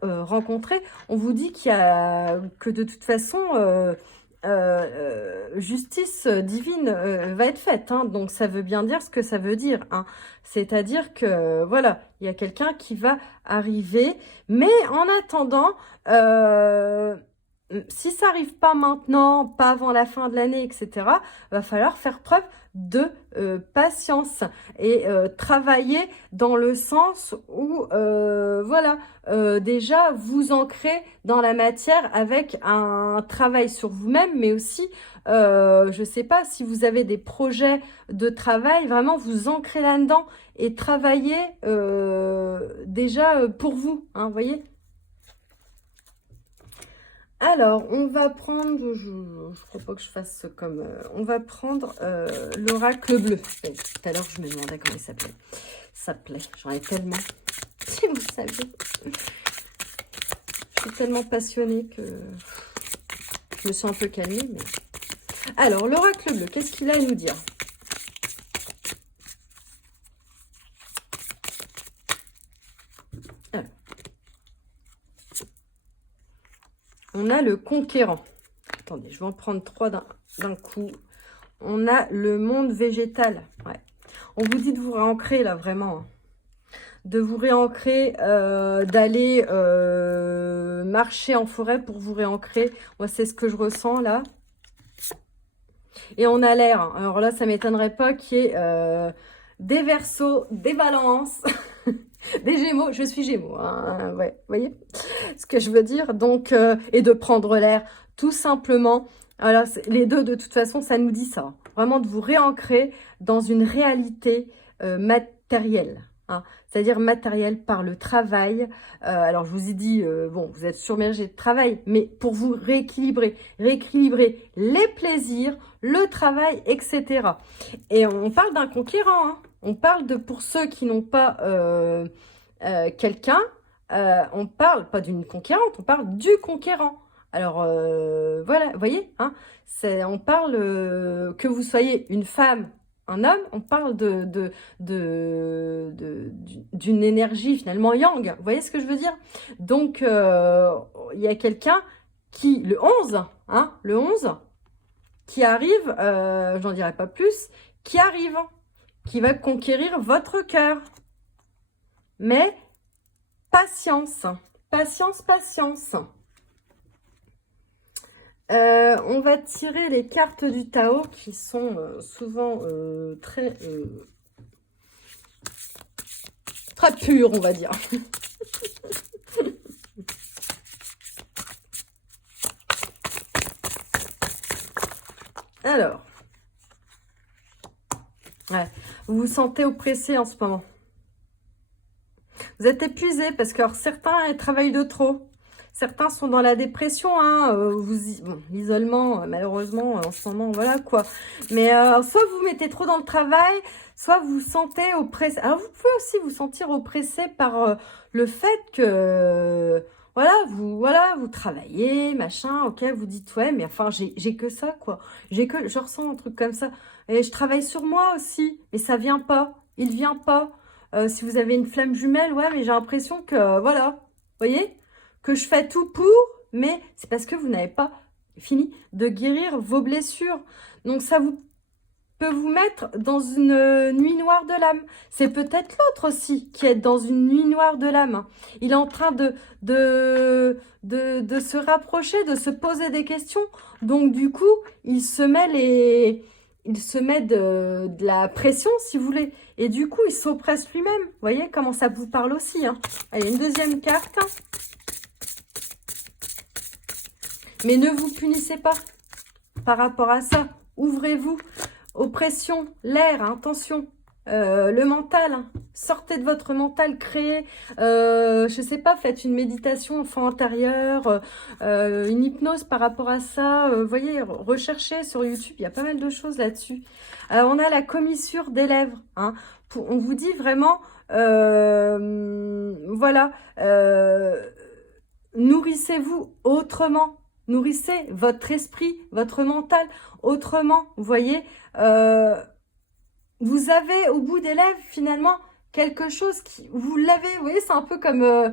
rencontré, on vous dit que de toute façon justice divine va être faite, hein. Donc ça veut bien dire ce que ça veut dire, hein. C'est-à-dire que voilà, il y a quelqu'un qui va arriver, mais en attendant, si ça n'arrive pas maintenant, pas avant la fin de l'année, etc., va falloir faire preuve de patience et travailler dans le sens où, voilà, déjà vous ancrer dans la matière avec un travail sur vous-même, mais aussi, je ne sais pas, si vous avez des projets de travail, vraiment vous ancrer là-dedans et travailler déjà pour vous, hein, vous voyez. Alors, on va prendre, je ne crois pas que je fasse comme... on va prendre l'oracle bleu. Tout à l'heure, je me demandais comment il s'appelait. J'en ai tellement. Si vous savez. Je suis tellement passionnée que je me suis un peu calmée. Mais... Alors, l'oracle bleu, qu'est-ce qu'il a à nous dire ? On a le conquérant. Attendez, je vais en prendre 3 d'un coup. On a le monde végétal. Ouais. On vous dit de vous réancrer là, vraiment. De vous réancrer, d'aller marcher en forêt pour vous réancrer. Moi, c'est ce que je ressens là. Et on a l'air. Alors là, ça ne m'étonnerait pas qu'il y ait des Verseaux, des Balances, des Gémeaux. Je suis Gémeaux, hein, ouais, vous voyez ce que je veux dire. Donc, et de prendre l'air, tout simplement. Alors, les deux, de toute façon, ça nous dit ça. Vraiment de vous réancrer dans une réalité matérielle. Hein, c'est-à-dire matérielle par le travail. Alors, je vous ai dit, bon, vous êtes submergé de travail, mais pour vous rééquilibrer les plaisirs, le travail, etc. Et on parle d'un conquérant, hein. On parle de, pour ceux qui n'ont pas quelqu'un, on parle pas d'une conquérante, on parle du conquérant. Alors, voilà, vous voyez, hein, on parle que vous soyez une femme, un homme, on parle d'une énergie finalement yang. Vous voyez ce que je veux dire? Donc, il y a quelqu'un qui, le 11, hein, le 11, qui arrive, j'en dirai pas plus, qui qui va conquérir votre cœur. Mais patience, patience, patience. On va tirer les cartes du Tao qui sont souvent très pures, on va dire. Alors, ouais, vous vous sentez oppressé en ce moment. Vous êtes épuisé parce que alors, certains travaillent de trop. Certains sont dans la dépression, hein, bon, l'isolement, malheureusement, en ce moment, voilà quoi. Mais soit vous mettez trop dans le travail, soit vous vous sentez oppressé. Alors, vous pouvez aussi vous sentir oppressé par le fait que, voilà, vous travaillez, machin, ok, vous dites, ouais, mais enfin, j'ai que ça, quoi. Je ressens un truc comme ça. Et je travaille sur moi aussi, mais ça vient pas, il vient pas. Si vous avez une flamme jumelle, ouais, mais j'ai l'impression que, voilà, vous voyez, que je fais tout pour, mais c'est parce que vous n'avez pas fini de guérir vos blessures. Donc, ça peut vous mettre dans une nuit noire de l'âme. C'est peut-être l'autre aussi qui est dans une nuit noire de l'âme. Il est en train de se rapprocher, de se poser des questions. Donc, du coup, il se met de la pression, si vous voulez. Et du coup, il s'oppresse lui-même. Vous voyez comment ça vous parle aussi, hein. Allez, une deuxième carte. Mais ne vous punissez pas par rapport à ça. Ouvrez-vous. Oppression, l'air, hein, attention. Le mental, hein. Sortez de votre mental, créez, je sais pas, faites une méditation enfant intérieur, une hypnose par rapport à ça. Voyez, recherchez sur YouTube, il y a pas mal de choses là-dessus. On a la commissure des lèvres, hein. On vous dit vraiment, voilà, nourrissez-vous autrement. Nourrissez votre esprit, votre mental autrement, vous voyez. Vous avez au bout des lèvres finalement quelque chose qui, vous l'avez, vous voyez, c'est un peu comme,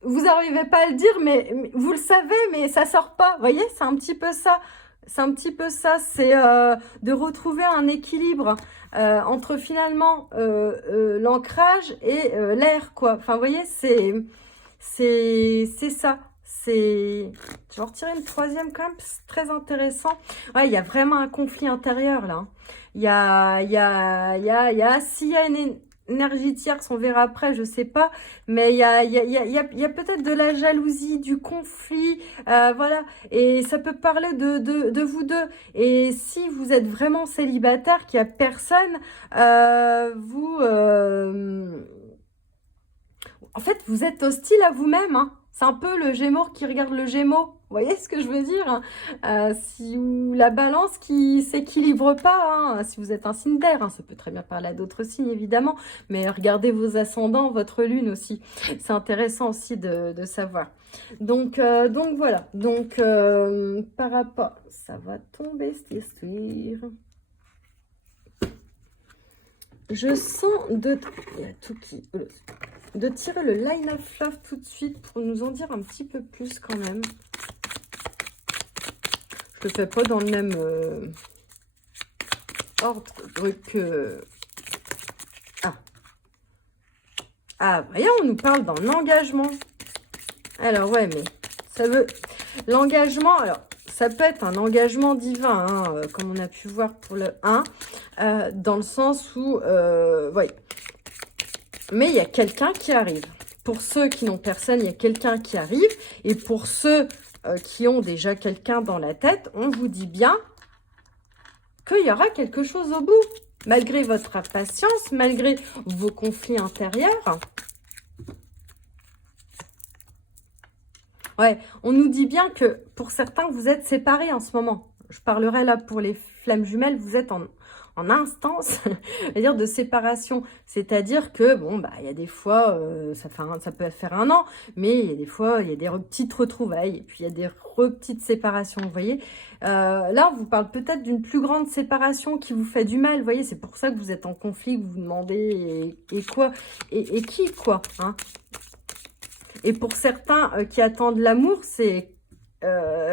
vous n'arrivez pas à le dire, mais vous le savez, mais ça sort pas, vous voyez, c'est un petit peu ça. C'est un petit peu ça, c'est de retrouver un équilibre entre finalement l'ancrage et l'air, quoi. Enfin, vous voyez, c'est ça. Je vais en retirer une troisième quand même, c'est très intéressant. Ouais, il y a vraiment un conflit intérieur là. S'il y a une énergie tierce, on verra après, je sais pas. Mais il y a peut-être de la jalousie, du conflit, voilà. Et ça peut parler de vous deux. Et si vous êtes vraiment célibataire, qu'il n'y a personne, en fait, vous êtes hostile à vous-même, hein. C'est un peu le Gémeaux qui regarde le Gémeaux. Vous voyez ce que je veux dire, hein. Ou la balance qui s'équilibre pas, hein. Si vous êtes un signe d'air, hein, ça peut très bien parler à d'autres signes, évidemment. Mais regardez vos ascendants, votre lune aussi. C'est intéressant aussi de savoir. Donc voilà. Donc, par rapport... Ça va tomber, cette histoire. Je sens de tirer le Line of Love tout de suite pour nous en dire un petit peu plus quand même. Je le fais pas dans le même ordre que... Ah, voyons, on nous parle d'un engagement. Alors, ouais, mais ça veut... L'engagement, alors, ça peut être un engagement divin, hein, comme on a pu voir pour le 1, dans le sens où, voyez, mais il y a quelqu'un qui arrive. Pour ceux qui n'ont personne, il y a quelqu'un qui arrive. Et pour ceux qui ont déjà quelqu'un dans la tête, on vous dit bien qu'il y aura quelque chose au bout. Malgré votre impatience, malgré vos conflits intérieurs. Ouais, on nous dit bien que pour certains, vous êtes séparés en ce moment. Je parlerai là pour les flammes jumelles, vous êtes en instance, c'est-à-dire de séparation. C'est-à-dire que, bon, bah, il y a des fois, ça peut faire 1 an, mais il y a des fois, il y a des petites retrouvailles, et puis il y a des petites séparations, vous voyez. Là, on vous parle peut-être d'une plus grande séparation qui vous fait du mal, vous voyez. C'est pour ça que vous êtes en conflit, que vous vous demandez et quoi, et qui, quoi, hein. Et pour certains qui attendent l'amour, c'est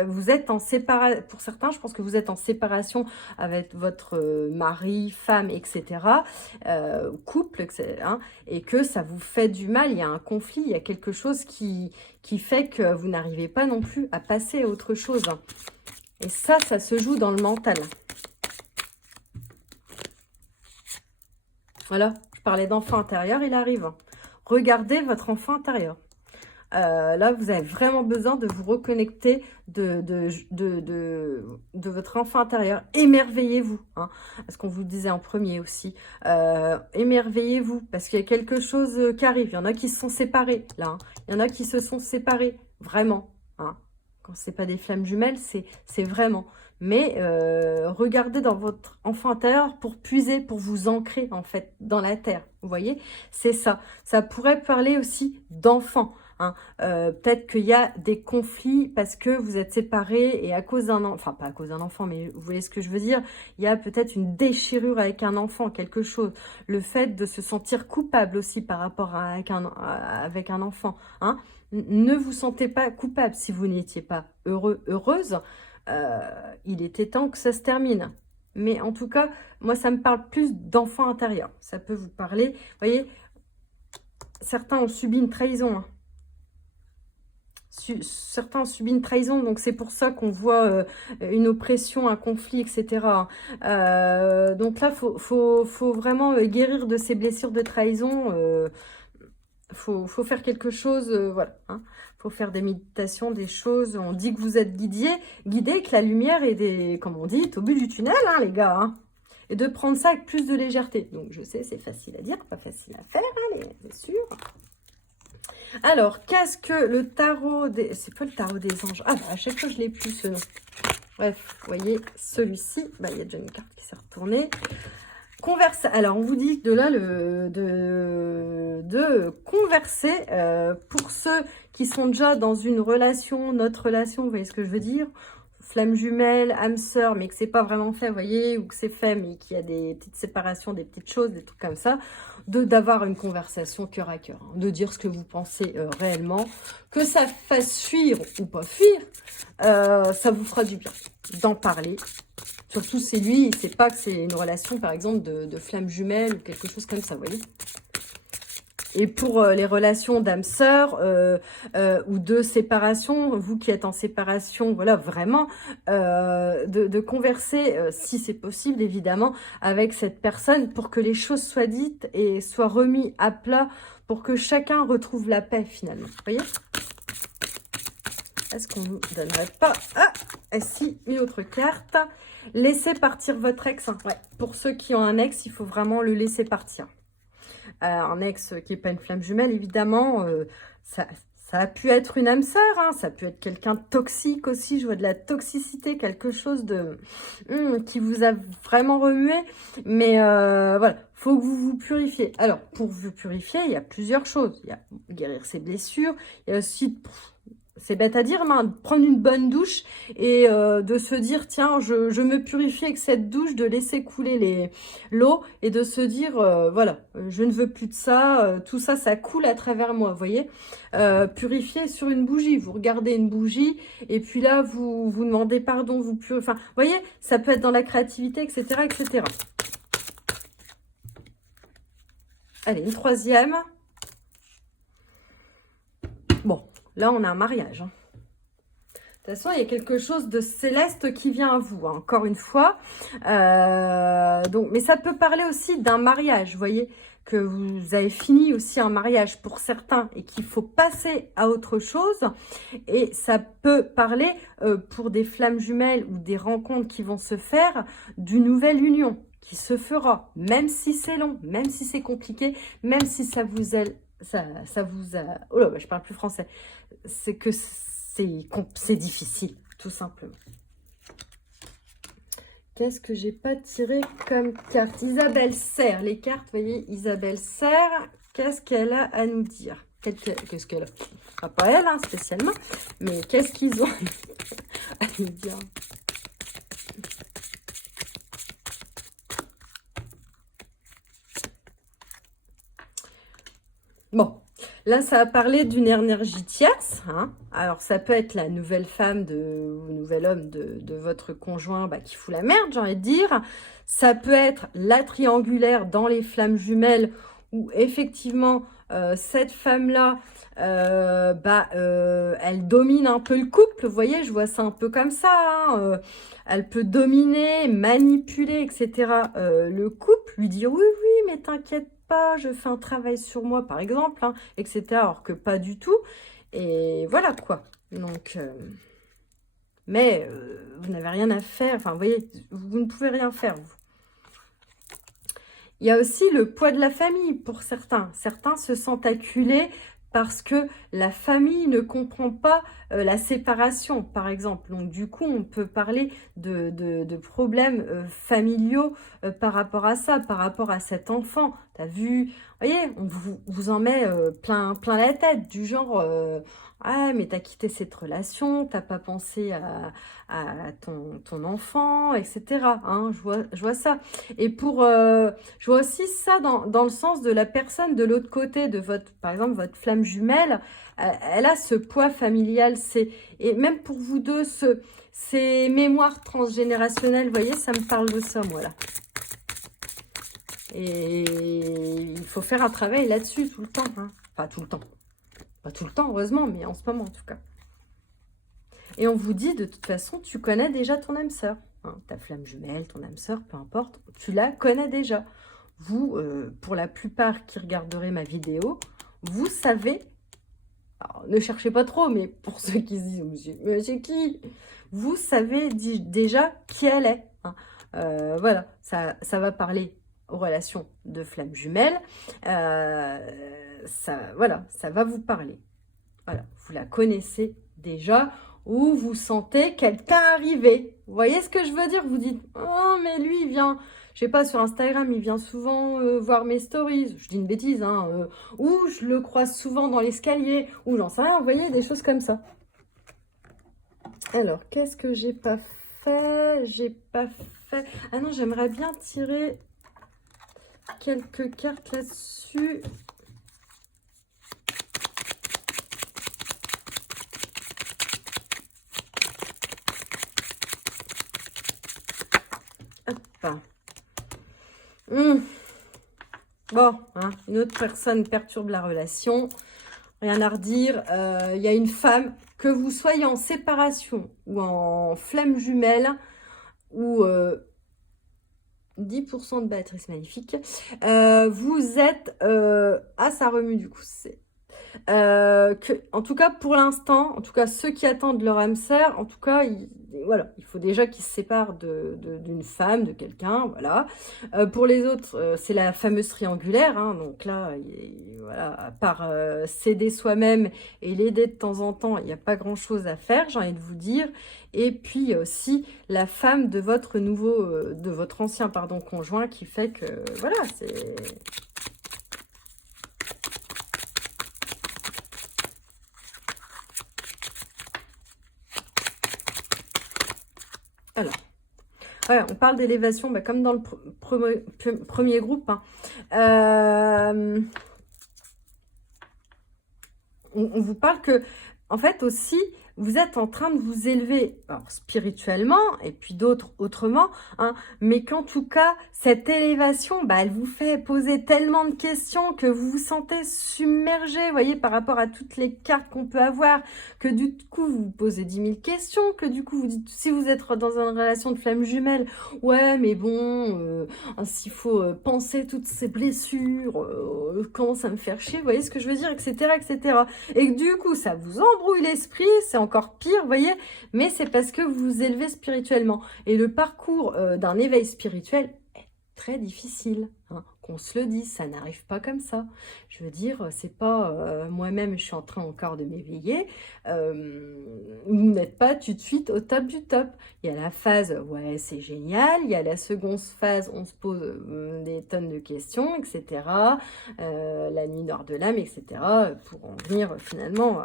vous êtes en séparation, pour certains, je pense que vous êtes en séparation avec votre mari, femme, etc., couple, hein, et que ça vous fait du mal, il y a un conflit, il y a quelque chose qui fait que vous n'arrivez pas non plus à passer à autre chose. Et ça se joue dans le mental. Voilà, je parlais d'enfant intérieur, il arrive. Regardez votre enfant intérieur. Là, vous avez vraiment besoin de vous reconnecter de votre enfant intérieur. Émerveillez-vous, hein, parce qu'on vous le disait en premier aussi. Émerveillez-vous, parce qu'il y a quelque chose qui arrive. Il y en a qui se sont séparés, là. Hein. Il y en a qui se sont séparés, vraiment. Hein. Quand c'est pas des flammes jumelles, c'est vraiment. Mais regardez dans votre enfant intérieur pour puiser, pour vous ancrer, en fait, dans la terre. Vous voyez, c'est ça. Ça pourrait parler aussi d'enfants. Hein. Peut-être qu'il y a des conflits parce que vous êtes séparés et à cause d'un enfant, enfin pas à cause d'un enfant, mais vous voyez ce que je veux dire, il y a peut-être une déchirure avec un enfant, quelque chose. Le fait de se sentir coupable aussi par rapport avec un enfant. Hein. Ne vous sentez pas coupable si vous n'étiez pas heureux, heureuse. Il était temps que ça se termine. Mais en tout cas, moi, ça me parle plus d'enfant intérieur. Ça peut vous parler. Vous voyez, certains ont subi une trahison. Hein. Certains ont subi une trahison, donc c'est pour ça qu'on voit une oppression, un conflit, etc. Donc là, faut vraiment guérir de ces blessures de trahison. Faut faire quelque chose, voilà. Hein. Faut faire des méditations, des choses. On dit que vous êtes guidé, que la lumière est comme on dit, est au bout du tunnel, hein, les gars. Hein. Et de prendre ça avec plus de légèreté. Donc je sais, c'est facile à dire, pas facile à faire, hein, bien sûr. Alors, qu'est-ce que le tarot des... C'est pas le tarot des anges. Ah, bah, à chaque fois, je l'ai plus, ce nom. Bref, vous voyez, celui-ci, bah, il y a déjà une carte qui s'est retournée. Converser. Alors, on vous dit de là de converser pour ceux qui sont déjà dans une relation, notre relation, vous voyez ce que je veux dire? Flamme jumelle, âme sœur, mais que c'est pas vraiment fait, vous voyez, ou que c'est fait, mais qu'il y a des petites séparations, des petites choses, des trucs comme ça, d'avoir une conversation cœur à cœur, hein, de dire ce que vous pensez réellement, que ça fasse fuir ou pas fuir, ça vous fera du bien d'en parler. Surtout c'est lui, il ne sait pas que c'est une relation, par exemple, de flamme jumelle ou quelque chose comme ça, vous voyez. Et pour les relations d'âme-sœur ou de séparation, vous qui êtes en séparation, voilà, vraiment, de converser, si c'est possible, évidemment, avec cette personne pour que les choses soient dites et soient remises à plat pour que chacun retrouve la paix, finalement. Vous voyez? Est-ce qu'on ne donnerait pas... Ah, si, une autre carte. Laissez partir votre ex. Hein. Ouais. Pour ceux qui ont un ex, il faut vraiment le laisser partir. Un ex qui n'est pas une flamme jumelle, évidemment, ça a pu être une âme sœur, hein, ça peut être quelqu'un de toxique aussi, je vois de la toxicité, quelque chose de qui vous a vraiment remué, mais voilà, faut que vous vous purifiez. Alors, pour vous purifier, il y a plusieurs choses, il y a guérir ses blessures, il y a aussi... C'est bête à dire, mais prendre une bonne douche et de se dire, tiens, je me purifie avec cette douche, de laisser couler l'eau et de se dire, voilà, je ne veux plus de ça, tout ça, ça coule à travers moi, vous voyez. Purifier sur une bougie, vous regardez une bougie et puis là, vous demandez pardon, vous purifiez, enfin, vous voyez, ça peut être dans la créativité, etc., etc. Allez, une troisième. Bon. Là, on a un mariage. Hein. De toute façon, il y a quelque chose de céleste qui vient à vous, hein, encore une fois. Donc, mais ça peut parler aussi d'un mariage, vous voyez, que vous avez fini aussi un mariage pour certains et qu'il faut passer à autre chose. Et ça peut parler pour des flammes jumelles ou des rencontres qui vont se faire d'une nouvelle union qui se fera, même si c'est long, même si c'est compliqué, même si ça vous a... Ça vous a... Oh là, je parle plus français. C'est que c'est difficile, tout simplement. Qu'est-ce que j'ai pas tiré comme carte? Isabelle Serre. Les cartes, vous voyez, Isabelle Serre, qu'est-ce qu'elle a à nous dire? Qu'est-ce qu'elle a? Pas elle, hein, spécialement, mais qu'est-ce qu'ils ont à nous dire? Bon. Là, ça va parler d'une énergie tierce. Hein. Alors, ça peut être la nouvelle femme ou le nouvel homme de votre conjoint qui fout la merde, j'ai envie de dire. Ça peut être la triangulaire dans les flammes jumelles où effectivement, cette femme-là, elle domine un peu le couple. Vous voyez, je vois ça un peu comme ça. Hein. Elle peut dominer, manipuler, etc. Le couple, lui dire oui, oui, mais t'inquiète pas, je fais un travail sur moi, par exemple, hein, etc. Alors que pas du tout. Et voilà quoi. Donc, mais vous n'avez rien à faire. Enfin, vous voyez, vous ne pouvez rien faire, vous. Il y a aussi le poids de la famille pour certains. Certains se sentent acculés parce que la famille ne comprend pas la séparation, par exemple. Donc, du coup, on peut parler de problèmes familiaux par rapport à ça, par rapport à cet enfant. T'as vu, vous voyez, on vous en met plein la tête, du genre... ah, mais t'as quitté cette relation, t'as pas pensé à ton enfant, etc. Hein, je vois ça. Et je vois aussi ça dans le sens de la personne de l'autre côté de par exemple, votre flamme jumelle. Elle a ce poids familial. Et même pour vous deux, ces mémoires transgénérationnelles, vous voyez, ça me parle de ça, moi, là. Et il faut faire un travail là-dessus tout le temps. Hein. Pas tout le temps. Pas tout le temps, heureusement, mais en ce moment, en tout cas. Et on vous dit, de toute façon, tu connais déjà ton âme sœur. Hein, ta flamme jumelle, ton âme sœur, peu importe, tu la connais déjà. Vous, pour la plupart qui regarderaient ma vidéo, vous savez, alors ne cherchez pas trop, mais pour ceux qui se disent, mais c'est qui? Vous savez déjà qui elle est. Hein. Voilà, ça va parler aux relations de flammes jumelles. Voilà, ça va vous parler. Voilà, vous la connaissez déjà ou vous sentez quelqu'un arriver. Vous voyez ce que je veux dire? Vous dites, oh, mais lui, il vient, je sais pas, sur Instagram, il vient souvent voir mes stories. Je dis une bêtise, hein. Ou je le croise souvent dans l'escalier, ou j'en sais rien, vous voyez, des choses comme ça. Alors, qu'est-ce que j'ai pas fait? J'ai pas fait... Ah non, j'aimerais bien tirer quelques cartes là-dessus. Bon, hein, une autre personne perturbe la relation. Rien à redire. Il y a une femme, que vous soyez en séparation ou en flamme jumelle, ou 10% de batterie, c'est magnifique. Vous êtes... ça remue du coup. En tout cas, pour l'instant, en tout cas, ceux qui attendent leur âme sœur, en tout cas, voilà, il faut déjà qu'ils se séparent d'une femme, de quelqu'un, voilà. Pour les autres, c'est la fameuse triangulaire, hein, donc là, voilà, à part s'aider soi-même et l'aider de temps en temps, il n'y a pas grand-chose à faire, j'ai envie de vous dire. Et puis aussi la femme de votre ancien, pardon, conjoint, qui fait que, voilà, c'est... Alors, voilà, on parle d'élévation, comme dans le premier groupe. Hein. On vous parle que, en fait, aussi, vous êtes en train de vous élever, alors, spirituellement, et puis d'autres autrement, hein, mais qu'en tout cas, cette élévation, elle vous fait poser tellement de questions que vous vous sentez submergé, vous voyez, par rapport à toutes les cartes qu'on peut avoir, que du coup, vous vous posez 10 000 questions, que du coup, vous dites, si vous êtes dans une relation de flamme jumelle, ouais, mais bon, s'il faut penser toutes ces blessures, commence à me faire chier, vous voyez ce que je veux dire, etc., etc. Et que du coup, ça vous embrouille l'esprit, c'est encore pire, vous voyez, mais c'est parce que vous vous élevez spirituellement. Et le parcours d'un éveil spirituel est très difficile, hein, qu'on se le dise, ça n'arrive pas comme ça. Je veux dire, c'est pas moi-même, je suis en train encore de m'éveiller, vous n'êtes pas tout de suite au top du top. Il y a la phase, ouais, c'est génial, il y a la seconde phase, on se pose des tonnes de questions, etc. La nuit noire de l'âme, etc. Pour en venir finalement,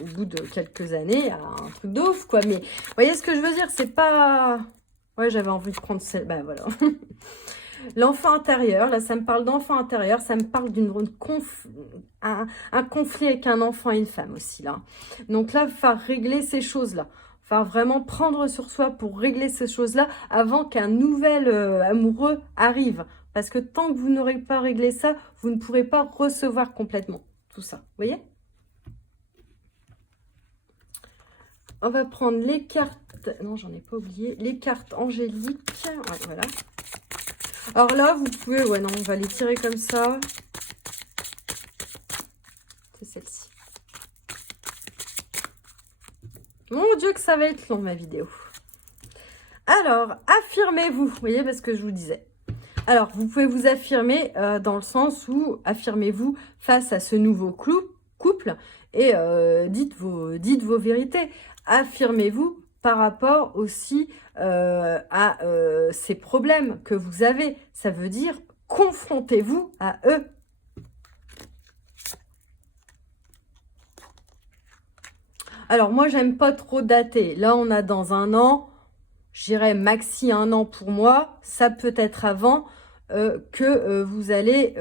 au bout de quelques années, à un truc de ouf, quoi. Mais vous voyez ce que je veux dire, c'est pas... Ouais, j'avais envie de prendre celle... voilà. L'enfant intérieur, là, ça me parle d'enfant intérieur, ça me parle un conflit avec un enfant et une femme aussi, là. Donc là, il va falloir régler ces choses-là. Il va vraiment prendre sur soi pour régler ces choses-là avant qu'un nouvel amoureux arrive. Parce que tant que vous n'aurez pas réglé ça, vous ne pourrez pas recevoir complètement tout ça. Vous voyez? On va prendre les cartes. Non, j'en ai pas oublié. Les cartes angéliques. Ouais, voilà. Alors là, vous pouvez... Ouais, non, on va les tirer comme ça. C'est celle-ci. Mon Dieu, que ça va être long, ma vidéo. Alors, affirmez-vous. Vous voyez, parce que je vous disais. Alors, vous pouvez vous affirmer dans le sens où affirmez-vous face à ce nouveau couple et dites vos vérités. Affirmez-vous par rapport aussi à ces problèmes que vous avez. Ça veut dire confrontez-vous à eux. Alors, moi, j'aime pas trop dater. Là, on a dans un an, je dirais maxi un an pour moi. Ça peut être avant que vous allez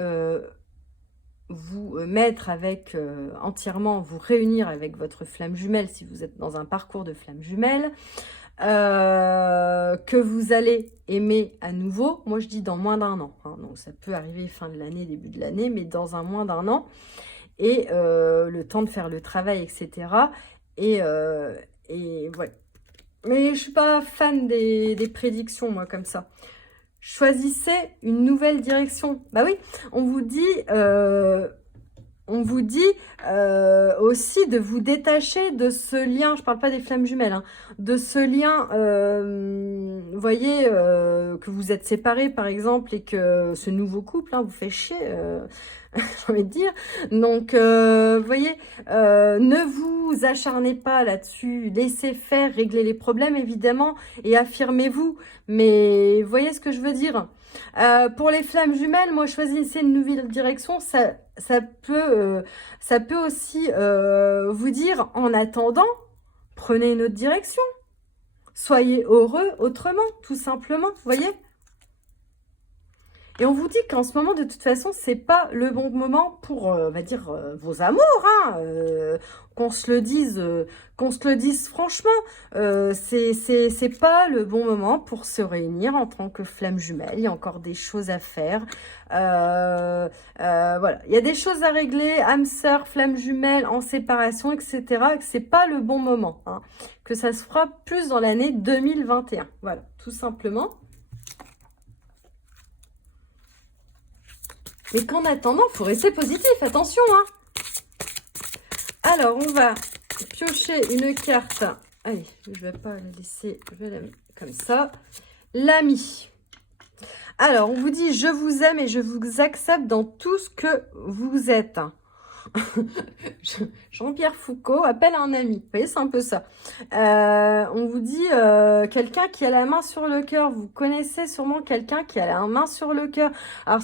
vous mettre avec entièrement, vous réunir avec votre flamme jumelle si vous êtes dans un parcours de flamme jumelle. Que vous allez aimer à nouveau. Moi, je dis dans moins d'un an. Hein. Donc, ça peut arriver fin de l'année, début de l'année, mais dans un moins d'un an. Et le temps de faire le travail, etc. Et ouais. Mais je suis pas fan des prédictions, moi, comme ça. Choisissez une nouvelle direction. Bah oui, on vous dit aussi de vous détacher de ce lien, je parle pas des flammes jumelles, hein, de ce lien, vous voyez, que vous êtes séparés par exemple et que ce nouveau couple hein, vous fait chier, j'ai envie de dire. Donc, vous voyez, ne vous acharnez pas là-dessus, laissez faire, réglez les problèmes évidemment et affirmez-vous. Mais vous voyez ce que je veux dire? Pour les flammes jumelles, moi, choisissez une nouvelle direction. Ça peut aussi vous dire, en attendant, prenez une autre direction. Soyez heureux autrement, tout simplement, vous voyez? Et on vous dit qu'en ce moment, de toute façon, c'est pas le bon moment pour, on va dire, vos amours, hein, qu'on se le dise franchement. C'est pas le bon moment pour se réunir en tant que flamme jumelle. Il y a encore des choses à faire. Voilà, il y a des choses à régler, âme sœur, flamme jumelle, en séparation, etc. Et que c'est pas le bon moment, hein, que ça se fera plus dans l'année 2021. Voilà, tout simplement. Mais qu'en attendant, il faut rester positif, attention, hein. Alors, on va piocher une carte. Allez, je vais pas la laisser, je vais la mettre comme ça. L'ami. Alors, on vous dit, je vous aime et je vous accepte dans tout ce que vous êtes. Jean-Pierre Foucault appelle un ami. Vous voyez, c'est un peu ça. On vous dit quelqu'un qui a la main sur le cœur. Vous connaissez sûrement quelqu'un qui a la main sur le cœur. Alors,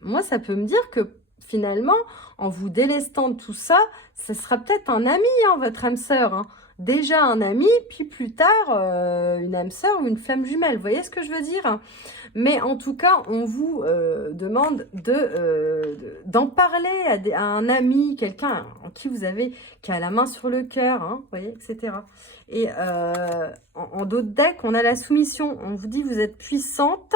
moi, ça peut me dire que finalement, en vous délestant de tout ça, ce sera peut-être un ami, hein, votre âme sœur. Hein. Déjà un ami, puis plus tard, une âme sœur ou une flamme jumelle. Vous voyez ce que je veux dire? Mais en tout cas, on vous demande d'en parler à un ami, quelqu'un en qui vous avez, qui a la main sur le cœur, hein, vous voyez, etc. Et en d'autres decks, on a la soumission. On vous dit, vous êtes puissant,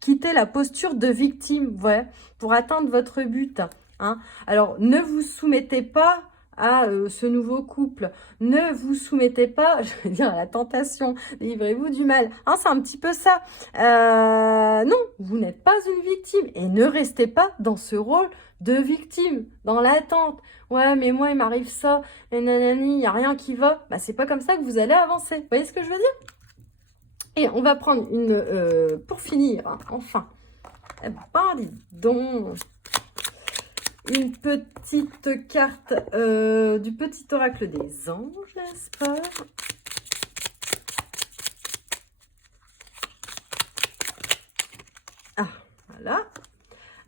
quittez la posture de victime, ouais, pour atteindre votre but. Hein. Alors, ne vous soumettez pas à ce nouveau couple. Ne vous soumettez pas, je veux dire, à la tentation. Livrez-vous du mal. Hein, c'est un petit peu ça. Non, vous n'êtes pas une victime. Et ne restez pas dans ce rôle de victime, dans l'attente. Ouais, mais moi, il m'arrive ça. Et nanani, il n'y a rien qui va. Bah, c'est pas comme ça que vous allez avancer. Vous voyez ce que je veux dire? Et on va prendre une... pour finir, hein, enfin. Eh ben, dis donc... Une petite carte du petit oracle des anges, n'est-ce pas? Ah, voilà.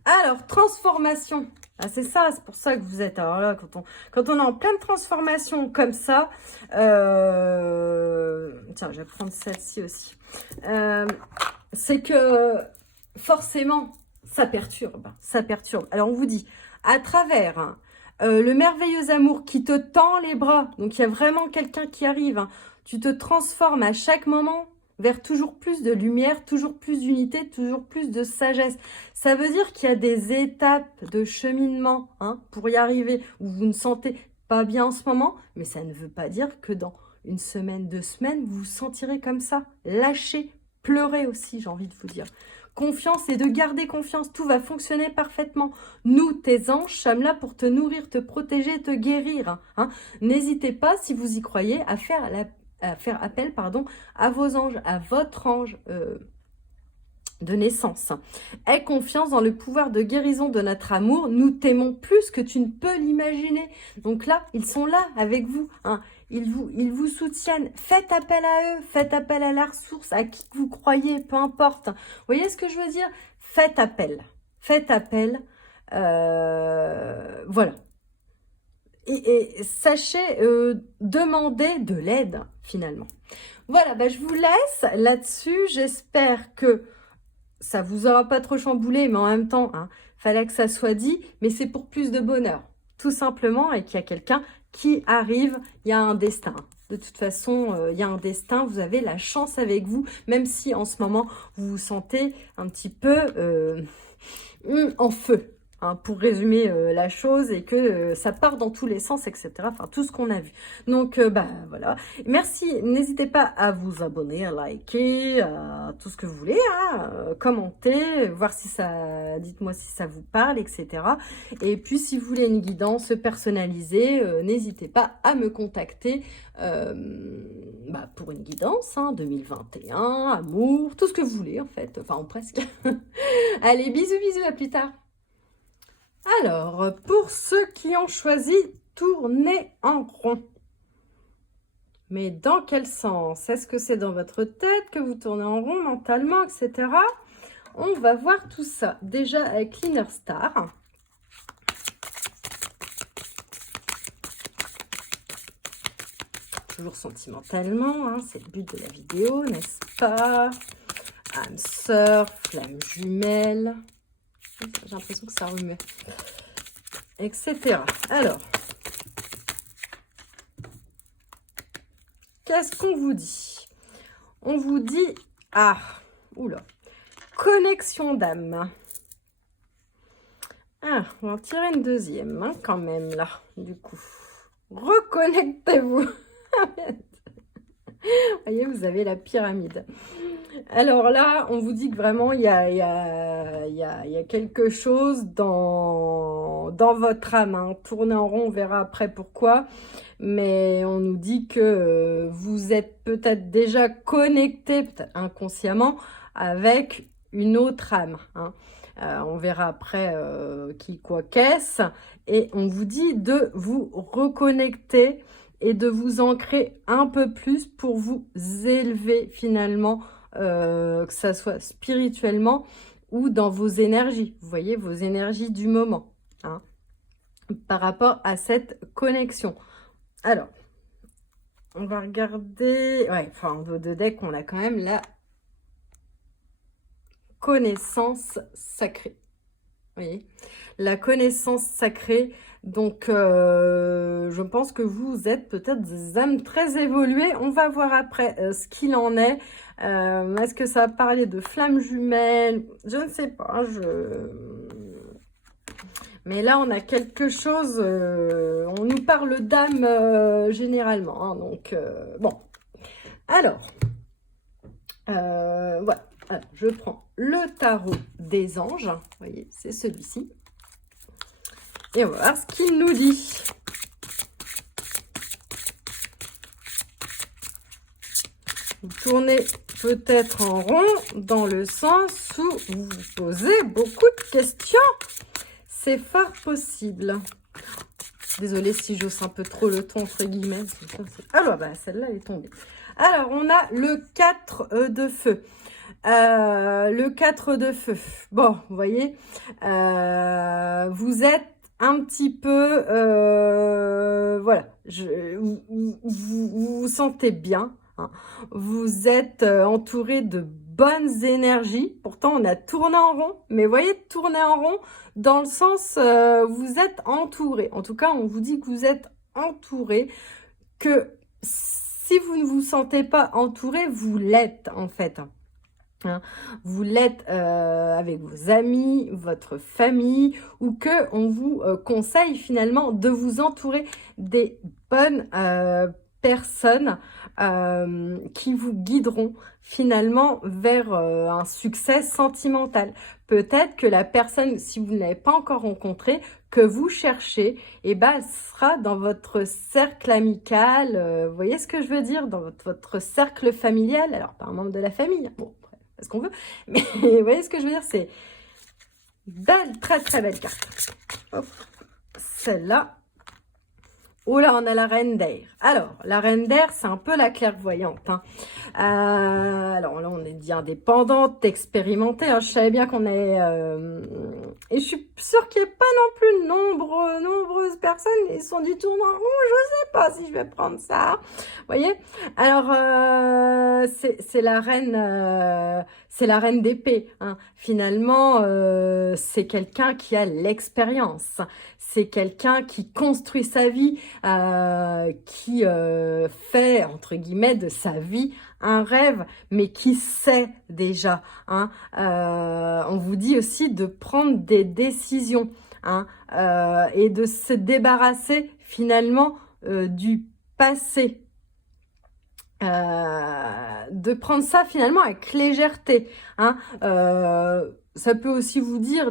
Alors, transformation. Ah, c'est ça, c'est pour ça que vous êtes... Alors là, quand on est en pleine transformation comme ça... Tiens, je vais prendre celle-ci aussi. C'est que... forcément, ça perturbe, ça perturbe. Alors, on vous dit, à travers le merveilleux amour qui te tend les bras, donc il y a vraiment quelqu'un qui arrive, hein, tu te transformes à chaque moment vers toujours plus de lumière, toujours plus d'unité, toujours plus de sagesse. Ça veut dire qu'il y a des étapes de cheminement hein, pour y arriver, où vous ne sentez pas bien en ce moment, mais ça ne veut pas dire que dans une semaine, 2 semaines, vous vous sentirez comme ça. Lâchez, pleurez aussi, j'ai envie de vous dire. Confiance et de garder confiance, tout va fonctionner parfaitement. Nous, tes anges, sommes là pour te nourrir, te protéger, te guérir. Hein. N'hésitez pas, si vous y croyez, à faire appel à vos anges, à votre ange de naissance. Aie confiance dans le pouvoir de guérison de notre amour. Nous t'aimons plus que tu ne peux l'imaginer. Donc là, ils sont là avec vous. Hein. Ils vous soutiennent. Faites appel à eux. Faites appel à la ressource, à qui vous croyez, peu importe. Vous voyez ce que je veux dire? Faites appel. Faites appel. Voilà. Et sachez demander de l'aide, finalement. Voilà, bah, je vous laisse là-dessus. J'espère que ça vous aura pas trop chamboulé, mais en même temps, hein, fallait que ça soit dit, mais c'est pour plus de bonheur, tout simplement, et qu'il y a quelqu'un qui arrive, il y a un destin. De toute façon, il y a un destin, vous avez la chance avec vous, même si en ce moment, vous vous sentez un petit peu en feu. Hein, pour résumer la chose et que ça part dans tous les sens, etc. Enfin, tout ce qu'on a vu. Donc, bah voilà. Merci. N'hésitez pas à vous abonner, à liker, à tout ce que vous voulez, hein, commenter, voir si ça... Dites-moi si ça vous parle, etc. Et puis, si vous voulez une guidance personnalisée, n'hésitez pas à me contacter bah, pour une guidance, hein, 2021, amour, tout ce que vous voulez, en fait. Enfin, presque. Allez, bisous, bisous, à plus tard. Alors, pour ceux qui ont choisi tourner en rond, mais dans quel sens? Est-ce que c'est dans votre tête que vous tournez en rond mentalement, etc. On va voir tout ça. Déjà avec l'Inner Star. Toujours sentimentalement, hein, c'est le but de la vidéo, n'est-ce pas? Âme sœur, flamme jumelle. J'ai l'impression que ça remet. Etc. Alors, qu'est-ce qu'on vous dit? On vous dit, oula, connexion d'âme. Ah, on va en tirer une deuxième, hein, quand même, là, du coup. Reconnectez-vous. Vous voyez, vous avez la pyramide. Alors là, on vous dit que vraiment, il y a quelque chose dans votre âme. Hein. Tournez en rond, on verra après pourquoi. Mais on nous dit que vous êtes peut-être déjà connecté, peut-être inconsciemment, avec une autre âme. Hein. On verra après qui, quoi, qu'est-ce. Et on vous dit de vous reconnecter et de vous ancrer un peu plus pour vous élever finalement, que ça soit spirituellement ou dans vos énergies. Vous voyez, vos énergies du moment, hein, par rapport à cette connexion. Alors, on va regarder... Ouais, enfin, en dos de deck, on a quand même la connaissance sacrée. Vous voyez, la connaissance sacrée. Donc, je pense que vous êtes peut-être des âmes très évoluées. On va voir après ce qu'il en est. Est-ce que ça va parler de flammes jumelles? Je ne sais pas. Mais là, on a quelque chose... on nous parle d'âme généralement. Hein, donc, bon. Alors, voilà. Alors, je prends le tarot des anges. Vous voyez, c'est celui-ci. Et on va voir ce qu'il nous dit. Vous tournez peut-être en rond dans le sens où vous vous posez beaucoup de questions. C'est fort possible. Désolée si j'ose un peu trop le ton, entre guillemets. Alors, bah, celle-là, elle est tombée. Alors, on a le 4 de feu. Le 4 de feu. Bon, vous voyez, vous êtes un petit peu, voilà, vous vous sentez bien. Hein. Vous êtes entouré de bonnes énergies. Pourtant, on a tourné en rond. Mais vous voyez, tourner en rond dans le sens, vous êtes entouré. En tout cas, on vous dit que vous êtes entouré, que si vous ne vous sentez pas entouré, vous l'êtes en fait. Hein, vous l'êtes avec vos amis, votre famille, ou que on vous conseille finalement de vous entourer des bonnes personnes qui vous guideront finalement vers un succès sentimental. Peut-être que la personne, si vous ne l'avez pas encore rencontrée, que vous cherchez, et ben, elle sera dans votre cercle amical, vous voyez ce que je veux dire, dans votre cercle familial, alors pas un membre de la famille, hein. Bon, ce qu'on veut, mais vous voyez ce que je veux dire, c'est belle, très très belle carte. Hop, celle-là. Oh là, on a la reine d'air. Alors, la reine d'air, c'est un peu la clairvoyante. Hein. Alors là, on est dit indépendante, expérimentée. Hein. Je savais bien qu'on est... et je suis sûre qu'il n'y a pas non plus nombreuses personnes qui sont du tournant rond. Je sais pas si je vais prendre ça. Vous voyez? Alors, c'est la reine d'épée. Hein. Finalement, c'est quelqu'un qui a l'expérience. C'est quelqu'un qui construit sa vie, qui fait, entre guillemets, de sa vie un rêve, mais qui sait déjà. Hein, on vous dit aussi de prendre des décisions, hein, et de se débarrasser finalement du passé. De prendre ça finalement avec légèreté. Hein, ça peut aussi vous dire...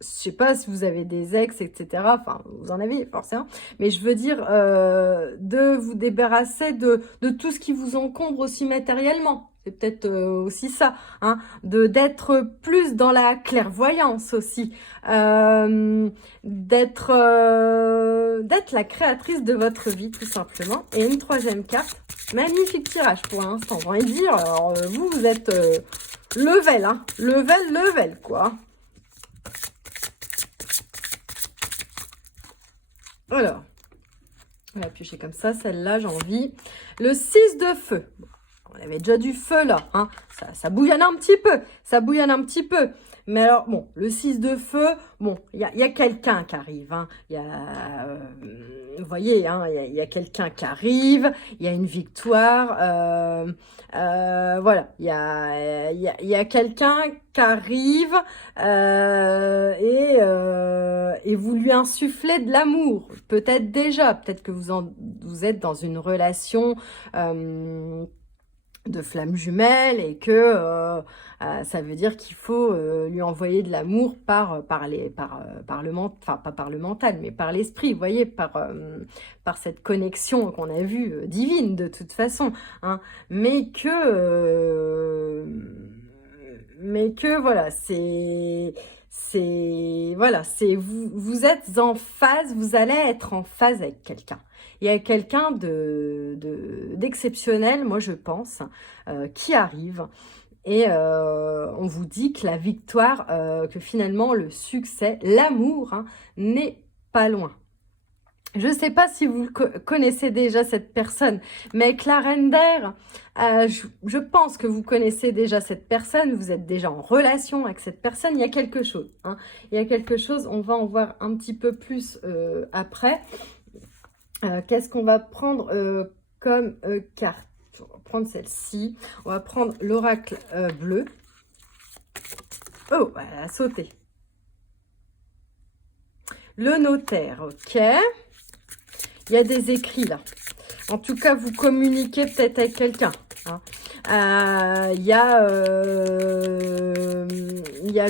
Je sais pas si vous avez des ex, etc. Enfin, vous en avez forcément. Mais je veux dire de vous débarrasser de tout ce qui vous encombre aussi matériellement. C'est peut-être aussi ça. Hein, d'être plus dans la clairvoyance aussi. D'être la créatrice de votre vie, tout simplement. Et une troisième carte. Magnifique tirage pour l'instant. J'ai envie de dire, alors, vous êtes level, hein. Level, quoi. Alors, on va piocher comme ça, celle-là, j'ai envie. Le 6 de feu. On avait déjà du feu, là. Hein. Ça bouillonne un petit peu. Ça bouillonne un petit peu. Mais alors, bon, le 6 de feu, bon, il y a quelqu'un qui arrive. Hein. Vous voyez, hein, il y a quelqu'un qui arrive. Il y a une victoire. Voilà, il y a quelqu'un qui arrive et vous lui insufflez de l'amour. Peut-être déjà, peut-être que vous êtes dans une relation de flamme jumelle et que ça veut dire qu'il faut lui envoyer de l'amour par le mental, enfin pas par le mental, mais par l'esprit, vous voyez, par cette connexion qu'on a vue divine de toute façon, hein, mais que voilà, vous êtes en phase, vous allez être en phase avec quelqu'un. Il y a quelqu'un d'exceptionnel, moi je pense, qui arrive. Et on vous dit que la victoire, que finalement le succès, l'amour, hein, n'est pas loin. Je ne sais pas si vous connaissez déjà cette personne, mais avec la reine d'air, je pense que vous connaissez déjà cette personne, vous êtes déjà en relation avec cette personne, il y a quelque chose. Hein. Il y a quelque chose, on va en voir un petit peu plus après. Qu'est-ce qu'on va prendre comme carte? On va prendre celle-ci. On va prendre l'oracle bleu. Oh, elle a sauté. Le notaire, ok. Il y a des écrits là. En tout cas, vous communiquez peut-être avec quelqu'un. Hein. Il y a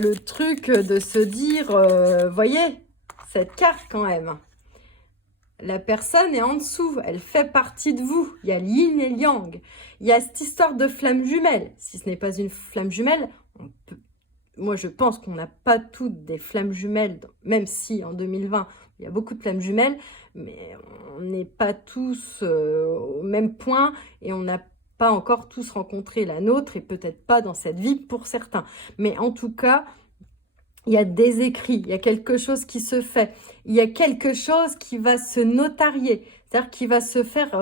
le truc de se dire, voyez, cette carte quand même. La personne est en dessous, elle fait partie de vous. Il y a l'yin et le yang. Il y a cette histoire de flamme jumelle. Si ce n'est pas une flamme jumelle, moi je pense qu'on n'a pas toutes des flammes jumelles, même si en 2020, il y a beaucoup de flammes jumelles, mais on n'est pas tous au même point et on n'a pas encore tous rencontré la nôtre et peut-être pas dans cette vie pour certains. Mais en tout cas, il y a des écrits, il y a quelque chose qui se fait, il y a quelque chose qui va se notarier, c'est-à-dire qui va se faire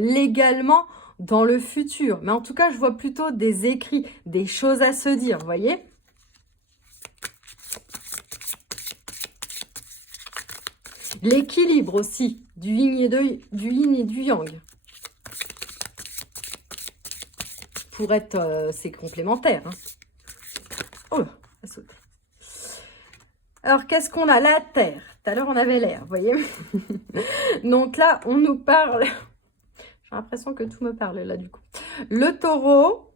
légalement dans le futur. Mais en tout cas, je vois plutôt des écrits, des choses à se dire, vous voyez? L'équilibre aussi, du yin et du yang. Pour être, c'est complémentaire. Hein. Oh là, ça saute. Alors, qu'est-ce qu'on a? La terre. Tout à l'heure, on avait l'air, vous voyez. Donc là, on nous parle... J'ai l'impression que tout me parle là, du coup. Le taureau,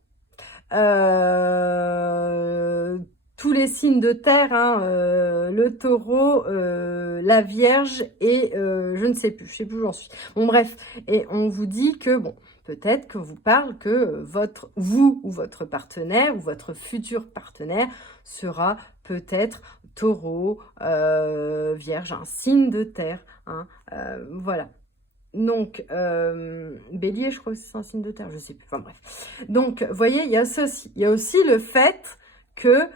tous les signes de terre, hein, le taureau, la vierge et je ne sais plus où j'en suis. Bon, bref, et on vous dit que, bon, peut-être que vous parle que vous ou votre partenaire ou votre futur partenaire sera peut-être taureau, vierge, un signe de terre. Hein, voilà. Donc, bélier, je crois que c'est un signe de terre, je sais plus. Enfin bref. Donc, vous voyez, il y a ceci. Il y a aussi le fait que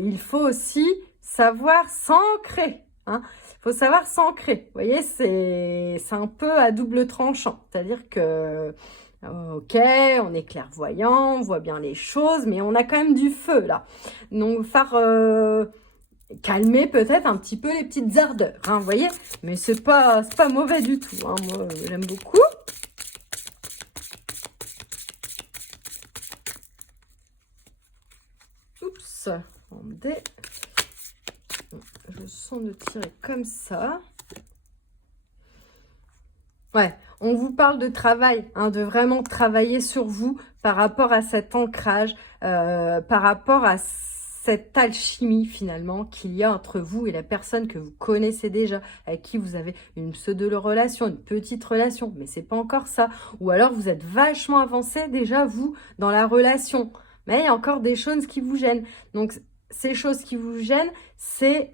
il faut aussi savoir s'ancrer. Hein. Il faut savoir s'ancrer. Vous voyez, c'est un peu à double tranchant. C'est-à-dire que... Ok, on est clairvoyant, on voit bien les choses, mais on a quand même du feu là. Donc, calmer peut-être un petit peu les petites ardeurs, hein, vous voyez. Mais c'est pas mauvais du tout. Hein. Moi, j'aime beaucoup. Oups, attendez. Je sens de tirer comme ça. Ouais, on vous parle de travail, hein, de vraiment travailler sur vous par rapport à cet ancrage, par rapport à cette alchimie finalement qu'il y a entre vous et la personne que vous connaissez déjà, avec qui vous avez une pseudo-relation, une petite relation, mais c'est pas encore ça. Ou alors vous êtes vachement avancé déjà vous dans la relation, mais il y a encore des choses qui vous gênent. Donc ces choses qui vous gênent, c'est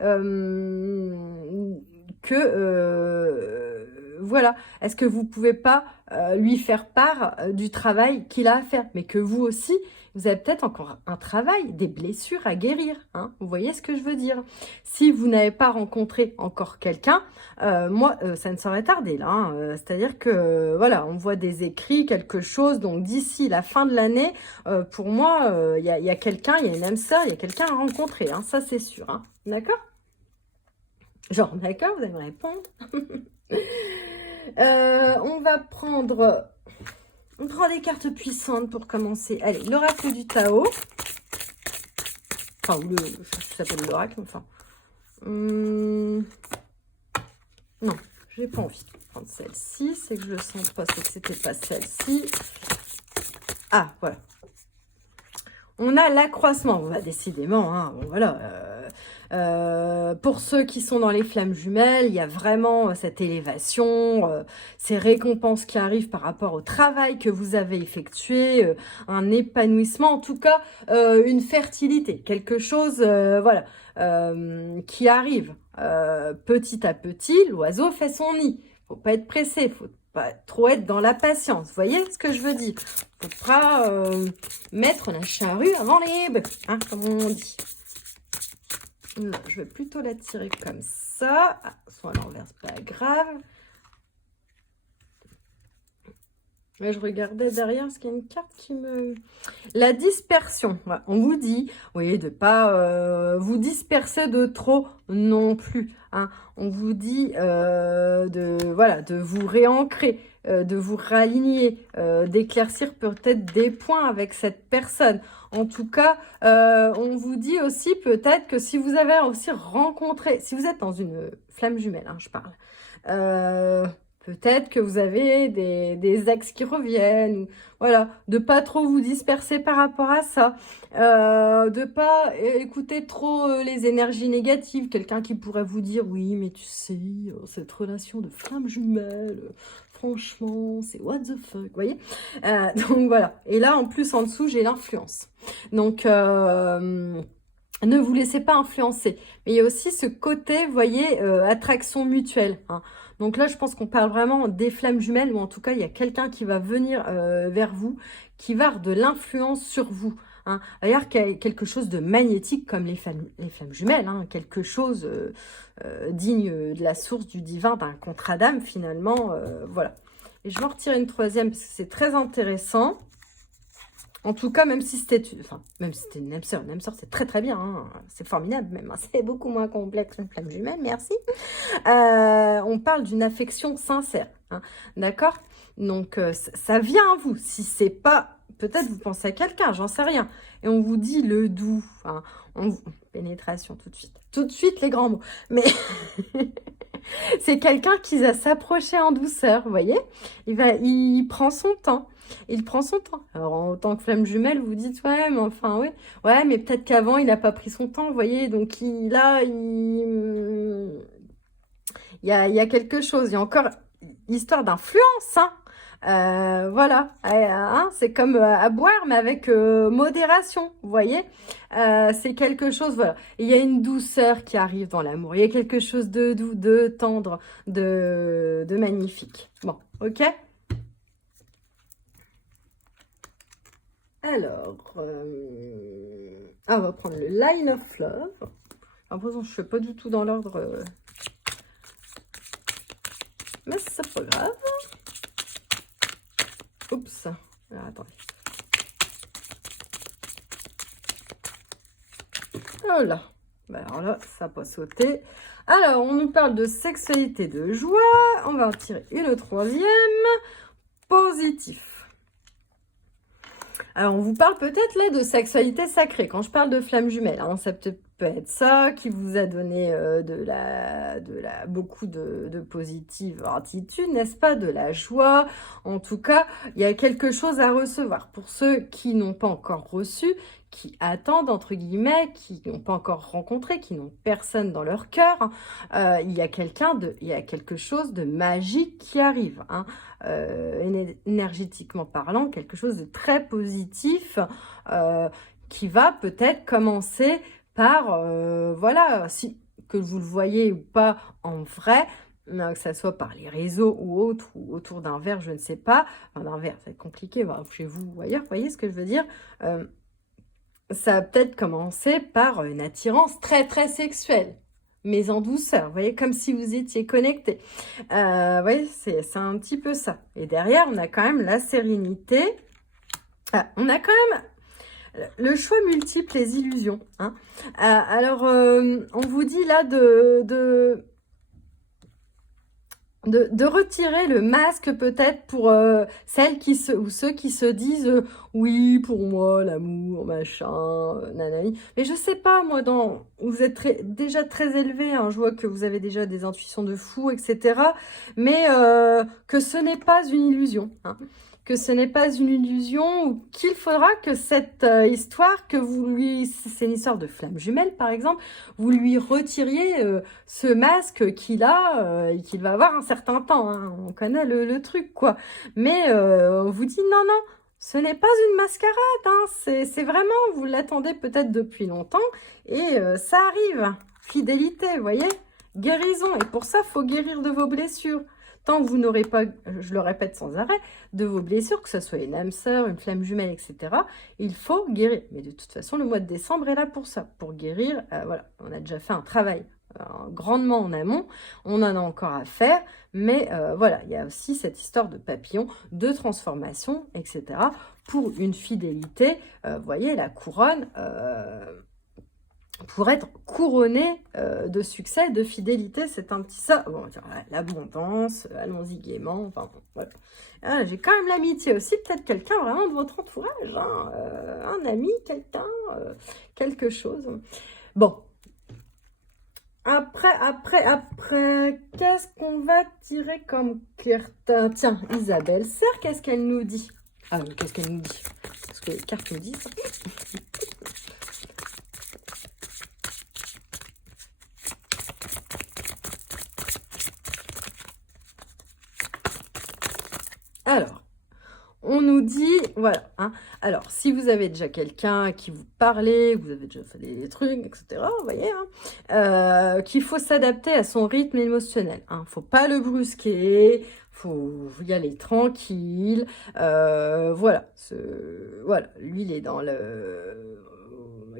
voilà, est-ce que vous pouvez pas lui faire part du travail qu'il a à faire, mais que vous aussi, vous avez peut-être encore un travail, des blessures à guérir, hein, vous voyez ce que je veux dire? Si vous n'avez pas rencontré encore quelqu'un, moi, ça ne saurait tarder là, hein, c'est-à-dire que, voilà, on voit des écrits, quelque chose, donc d'ici la fin de l'année, pour moi, il y a quelqu'un, il y a une âme sœur, il y a quelqu'un à rencontrer, hein, ça c'est sûr, hein, d'accord? Genre, d'accord, vous allez me répondre. On va prendre... On prend des cartes puissantes pour commencer. Allez, l'oracle du Tao. Enfin, ça s'appelle l'oracle, enfin. Non, j'ai pas envie de prendre celle-ci. C'est que je le sens pas, c'est que c'était pas celle-ci. Ah, voilà. On a l'accroissement. On va décidément, hein, bon, voilà... pour ceux qui sont dans les flammes jumelles, il y a vraiment cette élévation, ces récompenses qui arrivent par rapport au travail que vous avez effectué, un épanouissement, en tout cas une fertilité, quelque chose voilà, qui arrive petit à petit. L'oiseau fait son nid, faut pas être pressé, faut pas trop être dans la patience, vous voyez ce que je veux dire? Faut pas mettre la charrue avant les bœufs, hein, comme on dit. Non, je vais plutôt la tirer comme ça. Ah, soit à l'envers, c'est pas grave. Mais je regardais derrière, parce qu'il y a une carte qui me... La dispersion. Voilà. On vous dit, oui, de pas vous disperser de trop non plus. Hein. On vous dit de vous réancrer, de vous réaligner, d'éclaircir peut-être des points avec cette personne. En tout cas, on vous dit aussi peut-être que si vous avez aussi rencontré, si vous êtes dans une flamme jumelle, hein, je parle, peut-être que vous avez des ex qui reviennent, ou, voilà, de pas trop vous disperser par rapport à ça, de pas écouter trop les énergies négatives, quelqu'un qui pourrait vous dire, oui, mais tu sais, cette relation de flamme jumelle, franchement, c'est what the fuck, vous voyez, donc voilà, et là, en plus, en dessous, j'ai l'influence, donc... ne vous laissez pas influencer. Mais il y a aussi ce côté, vous voyez, attraction mutuelle. Hein. Donc là, je pense qu'on parle vraiment des flammes jumelles, ou en tout cas, il y a quelqu'un qui va venir vers vous, qui va avoir de l'influence sur vous. Hein. D'ailleurs, quelque chose de magnétique comme les flammes jumelles, hein, quelque chose digne de la source du divin, d'un contrat d'âme finalement, voilà. Et je vais en retirer une troisième parce que c'est très intéressant. En tout cas, même si c'était une âme sœur. Une âme sœur, c'est très très bien. Hein. C'est formidable même. Hein. C'est beaucoup moins complexe qu'une flamme jumelle, merci. On parle d'une affection sincère. Hein. D'accord? Donc, ça vient à vous. Si c'est pas... Peut-être vous pensez à quelqu'un, j'en sais rien. Et on vous dit le doux. Hein. Pénétration, tout de suite. Tout de suite, les grands mots. Mais... c'est quelqu'un qui va s'approcher en douceur, vous voyez? Il prend son temps. Il prend son temps. Alors, en tant que flamme jumelle, vous dites, ouais, mais enfin, ouais. Ouais, mais peut-être qu'avant, il n'a pas pris son temps, vous voyez? Donc, il y a quelque chose. Il y a encore histoire d'influence, hein. Voilà, hein, c'est comme à boire, mais avec modération, vous voyez. C'est quelque chose, voilà. Il y a une douceur qui arrive dans l'amour. Il y a quelque chose de doux, de tendre, de magnifique. Bon, ok. Alors, on va prendre le Line of Love. J'ai l'impression que je ne fais pas du tout dans l'ordre, mais c'est pas grave. Oups. Alors, attendez. Voilà. Alors là, ça n'a pas sauté. Alors, on nous parle de sexualité, de joie. On va en tirer une troisième. Positif. Alors, on vous parle peut-être là de sexualité sacrée. Quand je parle de flamme jumelle, hein, ça peut être ça qui vous a donné beaucoup de positives attitudes, n'est-ce pas? De la joie. En tout cas, il y a quelque chose à recevoir. Pour ceux qui n'ont pas encore reçu, qui attendent, entre guillemets, qui n'ont pas encore rencontré, qui n'ont personne dans leur cœur, il y a quelque chose de magique qui arrive, hein. Énergétiquement parlant, quelque chose de très positif qui va peut-être commencer par, voilà, que vous le voyez ou pas en vrai, que ça soit par les réseaux ou autres, ou autour d'un verre, je ne sais pas. Enfin, d'un verre, ça va être compliqué, chez vous ou ailleurs, vous voyez ce que je veux dire? Ça va peut-être commencer par une attirance très très sexuelle, mais en douceur, vous voyez, comme si vous étiez connecté. Vous voyez, c'est un petit peu ça. Et derrière, on a quand même la sérénité. On a quand même le choix multiple, les illusions. Hein. Alors, on vous dit là de retirer le masque peut-être pour celles ou ceux qui se disent oui, pour moi, l'amour, machin, nanani. Mais je sais pas, moi, vous êtes déjà très élevé, hein, je vois que vous avez déjà des intuitions de fou, etc. Mais que ce n'est pas une illusion, hein. Que ce n'est pas une illusion, ou qu'il faudra que cette histoire, c'est une histoire de flamme jumelle par exemple, vous lui retiriez ce masque qu'il a et qu'il va avoir un certain temps, hein. On connaît le truc quoi. Mais on vous dit non, non, ce n'est pas une mascarade, hein. C'est vraiment, vous l'attendez peut-être depuis longtemps et ça arrive. Fidélité, vous voyez, guérison. Et pour ça, il faut guérir de vos blessures. Tant que vous n'aurez pas, je le répète sans arrêt, de vos blessures, que ce soit une âme sœur, une flamme jumelle, etc., il faut guérir. Mais de toute façon, le mois de décembre est là pour ça, pour guérir. Voilà, on a déjà fait un travail grandement en amont, on en a encore à faire, mais voilà, il y a aussi cette histoire de papillon, de transformation, etc., pour une fidélité. Vous voyez, la couronne... pour être couronné de succès, de fidélité, c'est un petit ça. Bon, on va dire l'abondance, allons-y gaiement, enfin bon, voilà. Ah, j'ai quand même l'amitié aussi, peut-être quelqu'un vraiment de votre entourage, hein, un ami, quelqu'un, quelque chose. Bon. Après, qu'est-ce qu'on va tirer comme clarté? Tiens, Isabelle Serre, qu'est-ce qu'elle nous dit? Ah, mais qu'est-ce qu'elle nous dit? Parce que les cartes nous disent ça. Alors, on nous dit, voilà, hein, alors, si vous avez déjà quelqu'un qui vous parlait, vous avez déjà fait des trucs, etc., vous voyez, hein, qu'il faut s'adapter à son rythme émotionnel. Hein, faut pas le brusquer, faut y aller tranquille, voilà, voilà, lui, il est dans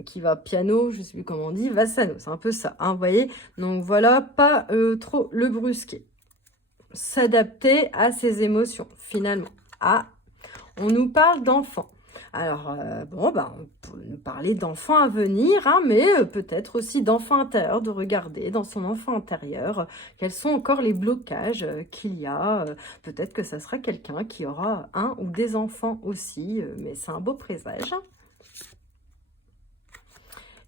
qui va piano, je sais plus comment on dit, Vassano, c'est un peu ça, hein, vous voyez, donc voilà, pas trop le brusquer. s'adapter à ses émotions, finalement. Ah, on nous parle d'enfants. Alors, bon, bah, on peut nous parler d'enfants à venir, hein, mais peut-être aussi d'enfants intérieurs, de regarder dans son enfant intérieur quels sont encore les blocages qu'il y a. Peut-être que ça sera quelqu'un qui aura un ou des enfants aussi, mais c'est un beau présage.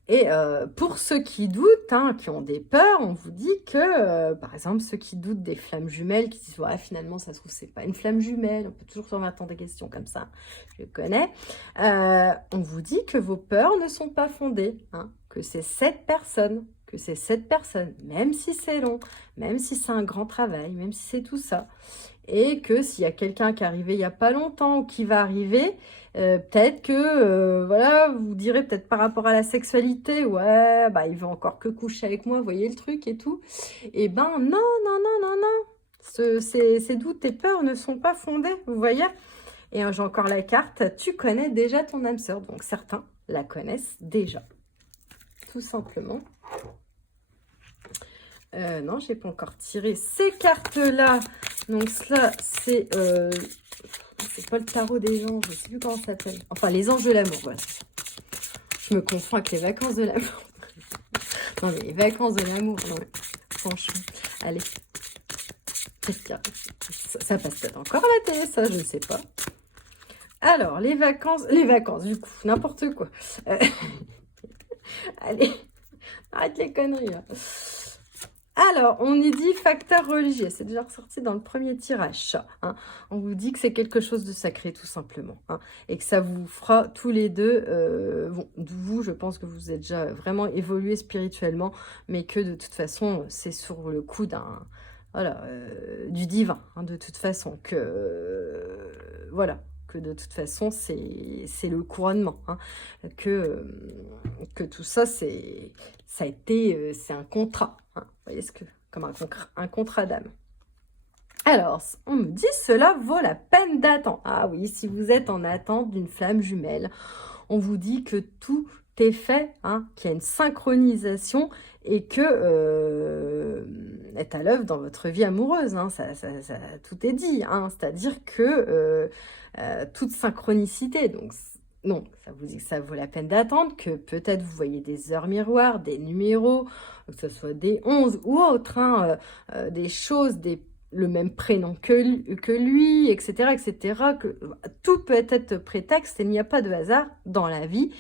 Et pour ceux qui doutent, hein, qui ont des peurs, on vous dit que, par exemple, ceux qui doutent des flammes jumelles, qui disent ouais, finalement, ça se trouve, c'est pas une flamme jumelle, on peut toujours se remettre des questions comme ça, je connais. On vous dit que vos peurs ne sont pas fondées, hein, que c'est cette personne, même si c'est long, même si c'est un grand travail, même si c'est tout ça. Et que s'il y a quelqu'un qui est arrivé il n'y a pas longtemps ou qui va arriver, peut-être que, voilà, vous direz peut-être par rapport à la sexualité, ouais, bah il veut encore que coucher avec moi, vous voyez le truc et tout. Et ben non, non, non, non, non. Ces doutes et peurs ne sont pas fondés, vous voyez. Et j'ai encore la carte, tu connais déjà ton âme sœur. Donc certains la connaissent déjà, tout simplement. Non, j'ai pas encore tiré ces cartes-là. Donc cela, c'est pas le tarot des anges, je sais plus comment ça s'appelle. Enfin, les anges de l'amour, voilà. Je me confonds avec les vacances de l'amour. Non, mais les vacances de l'amour, non, mais franchement. Allez. Ça passe peut-être encore à la télé, ça, je ne sais pas. Alors, les vacances, du coup, n'importe quoi. Allez, arrête les conneries, là. Alors, on y dit facteur religieux. C'est déjà ressorti dans le premier tirage, ça. Hein. On vous dit que c'est quelque chose de sacré, tout simplement. Hein, et que ça vous fera tous les deux... bon, vous, je pense que vous êtes déjà vraiment évolué spirituellement, mais que de toute façon, c'est sur le coup d'un... Voilà, du divin, hein, de toute façon. Voilà, que de toute façon, c'est le couronnement. Hein, que tout ça, c'est un contrat. Hein, vous voyez ce que, comme un contrat d'âme. Alors, on me dit, cela vaut la peine d'attendre. Ah oui, si vous êtes en attente d'une flamme jumelle, on vous dit que tout est fait, hein, qu'il y a une synchronisation et que est à l'œuvre dans votre vie amoureuse. Hein, tout est dit. Hein, c'est-à-dire que toute synchronicité, donc non, ça vous dit que ça vaut la peine d'attendre, que peut-être vous voyez des heures miroirs, des numéros, que ce soit des 11 ou autres, hein, des choses, le même prénom que lui, etc., etc. Que, tout peut être prétexte et il n'y a pas de hasard dans la vie.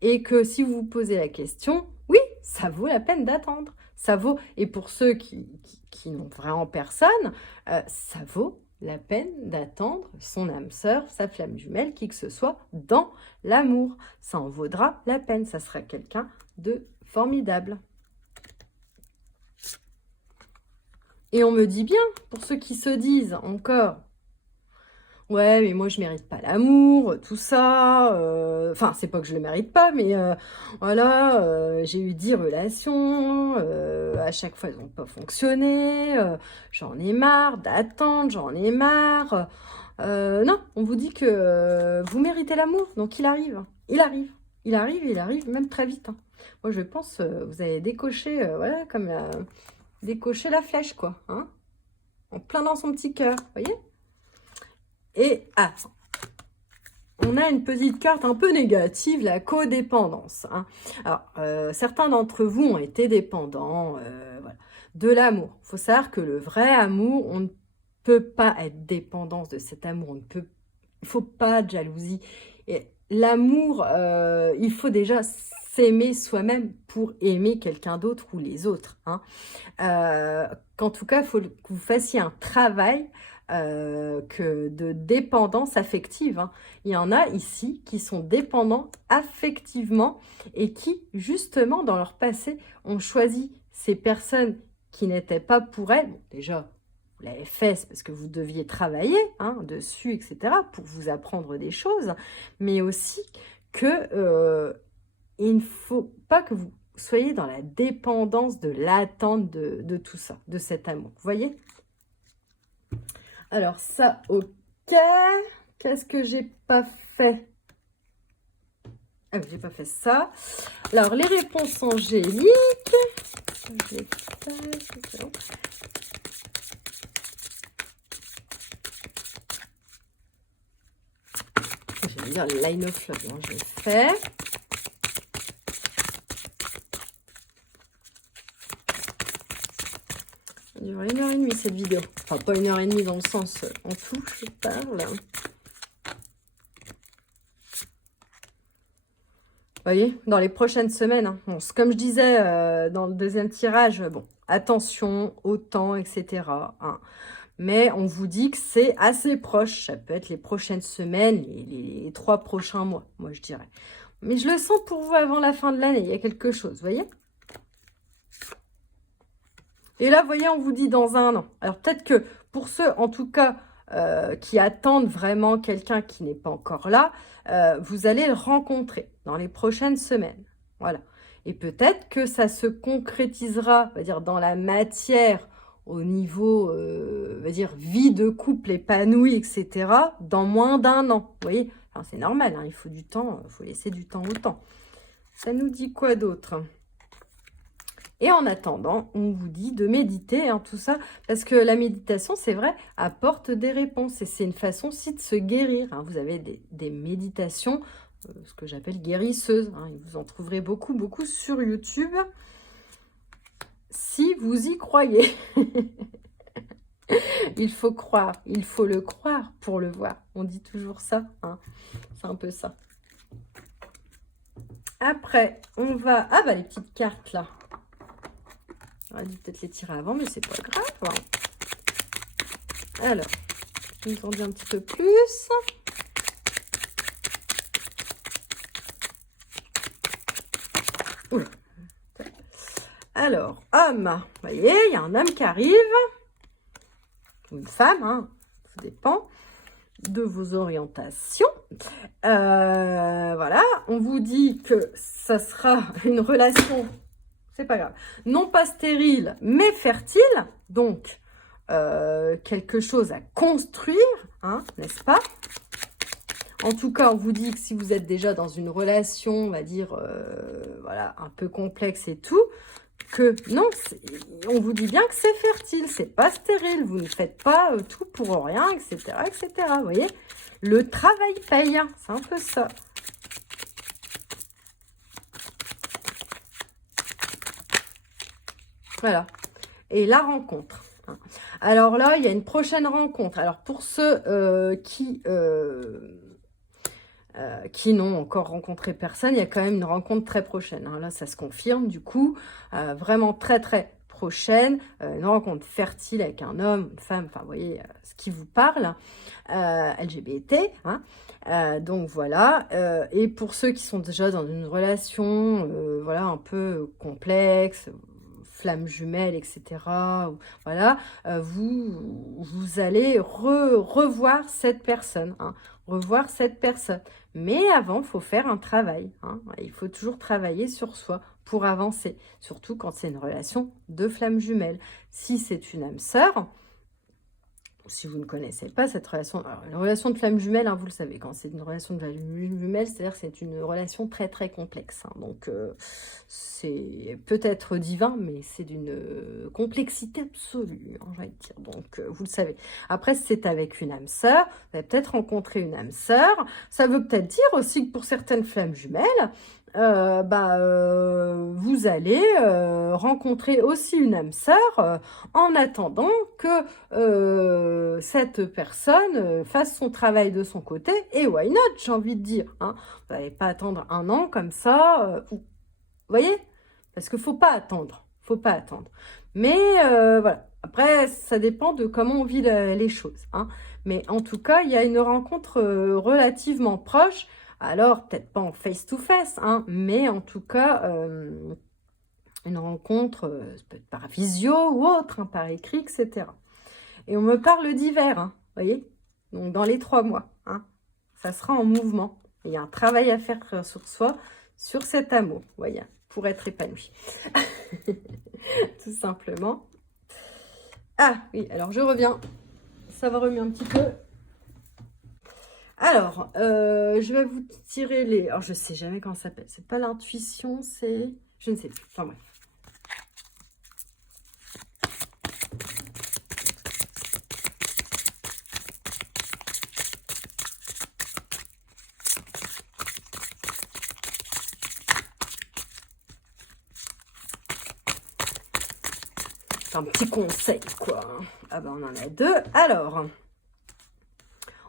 Et que si vous vous posez la question, oui, ça vaut la peine d'attendre. Ça vaut, et pour ceux qui n'ont vraiment personne, ça vaut la peine d'attendre son âme sœur, sa flamme jumelle, qui que ce soit, dans l'amour. Ça en vaudra la peine. Ça sera quelqu'un de formidable. Et on me dit bien, pour ceux qui se disent encore, ouais, mais moi je mérite pas l'amour, tout ça. Enfin, c'est pas que je le mérite pas, mais voilà, j'ai eu 10 relations, à chaque fois elles n'ont pas fonctionné, j'en ai marre d'attendre, j'en ai marre. Non, on vous dit que vous méritez l'amour, donc il arrive, même très vite. Hein. Moi je pense, vous avez décoché, voilà, comme décoché la flèche, quoi, hein, en plein dans son petit cœur, vous voyez. Et on a une petite carte un peu négative, la codépendance. Hein. Alors, certains d'entre vous ont été dépendants voilà, de l'amour. Il faut savoir que le vrai amour, on ne peut pas être dépendant de cet amour. Il ne faut pas de jalousie. Et l'amour, il faut déjà s'aimer soi-même pour aimer quelqu'un d'autre ou les autres. Hein. Qu'en tout cas, il faut que vous fassiez un travail de dépendance affective. Hein. Il y en a ici qui sont dépendants affectivement et qui, justement, dans leur passé, ont choisi ces personnes qui n'étaient pas pour elles. Bon, déjà, vous l'avez fait, c'est parce que vous deviez travailler hein, dessus, etc., pour vous apprendre des choses, mais aussi que il ne faut pas que vous soyez dans la dépendance de l'attente de tout ça, de cet amour. Vous voyez ? Alors ça, ok. Qu'est-ce que j'ai pas fait? Ah oui, j'ai pas fait ça. Alors, les réponses angéliques. va dire le line of love. Donc, j'ai fait. Ça dure 1h30 cette vidéo. Enfin, pas 1h30 dans le sens en tout, je parle. Vous voyez, dans les prochaines semaines, hein. Bon, comme je disais dans le deuxième tirage, bon, attention au temps, etc. Hein. Mais on vous dit que c'est assez proche. Ça peut être les prochaines semaines, les 3 prochains mois, moi je dirais. Mais je le sens pour vous avant la fin de l'année, il y a quelque chose, vous voyez? Et là, vous voyez, on vous dit dans un an. Alors peut-être que pour ceux, en tout cas, qui attendent vraiment quelqu'un qui n'est pas encore là, vous allez le rencontrer dans les prochaines semaines. Voilà. Et peut-être que ça se concrétisera, on va dire, dans la matière, au niveau, on va dire, vie de couple épanouie, etc., dans moins d'1 an. Vous voyez, enfin, c'est normal, hein, il faut du temps, il faut laisser du temps au temps. Ça nous dit quoi d'autre ? Et en attendant, on vous dit de méditer, hein, tout ça, parce que la méditation, c'est vrai, apporte des réponses. Et c'est une façon aussi de se guérir. Hein. Vous avez des méditations, ce que j'appelle guérisseuses. Hein. Et vous en trouverez beaucoup, beaucoup sur YouTube, si vous y croyez. Il faut croire, il faut le croire pour le voir. On dit toujours ça. Hein. C'est un peu ça. Après, on va... Ah bah les petites cartes là. J'aurais dû peut-être les tirer avant, mais c'est pas grave. Alors, je vais en dire un petit peu plus. Oula. Alors, homme. Vous voyez, il y a un homme qui arrive. Ou une femme, hein, ça dépend de vos orientations. Voilà, on vous dit que ça sera une relation... C'est pas grave. Non pas stérile, mais fertile. Donc, quelque chose à construire, hein, n'est-ce pas? En tout cas, on vous dit que si vous êtes déjà dans une relation, on va dire, voilà, un peu complexe et tout, que non, on vous dit bien que c'est fertile, c'est pas stérile. Vous ne faites pas tout pour rien, etc., etc. Vous voyez? Le travail paye, hein, c'est un peu ça. Voilà. Et la rencontre. Alors là, il y a une prochaine rencontre. Alors pour ceux qui n'ont encore rencontré personne, il y a quand même une rencontre très prochaine. Hein. Là, ça se confirme du coup. Vraiment très très prochaine. Une rencontre fertile avec un homme, une femme, enfin vous voyez ce qui vous parle. LGBT. Hein. Donc voilà. Et pour ceux qui sont déjà dans une relation voilà, un peu complexe, flamme jumelle, etc. Voilà, vous allez revoir cette personne, hein, revoir cette personne. Mais avant, il faut faire un travail. Hein. Il faut toujours travailler sur soi pour avancer, surtout quand c'est une relation de flamme jumelle. Si c'est une âme sœur, si vous ne connaissez pas cette relation, alors une relation de flamme jumelle, hein, vous le savez, quand c'est une relation de flamme jumelle, c'est-à-dire que c'est une relation très très complexe. Hein, donc c'est peut-être divin, mais c'est d'une complexité absolue, hein, j'ai envie de dire. Donc vous le savez. Après, si c'est avec une âme sœur, vous allez peut-être rencontrer une âme sœur. Ça veut peut-être dire aussi que pour certaines flammes jumelles, vous allez rencontrer aussi une âme sœur en attendant que cette personne fasse son travail de son côté. Et why not, j'ai envie de dire. Hein. Vous n'allez pas attendre 1 an comme ça. Vous voyez? Parce qu'il ne faut pas attendre. Faut pas attendre. Mais voilà. Après, ça dépend de comment on vit les choses. Hein. Mais en tout cas, il y a une rencontre relativement proche. Alors, peut-être pas en face-to-face, hein, mais en tout cas, une rencontre, peut-être par visio ou autre, hein, par écrit, etc. Et on me parle d'hiver, hein, vous voyez? Donc, dans les 3 mois, hein, ça sera en mouvement. Il y a un travail à faire sur soi, sur cet amour, vous voyez, pour être épanoui. Tout simplement. Ah, oui, alors je reviens. Ça va remuer un petit peu. Alors, je vais vous tirer les... Alors, je sais jamais comment ça s'appelle. C'est pas l'intuition, c'est... Je ne sais plus. Enfin, bref. un petit conseil, quoi. Ah ben, on en a deux. Alors,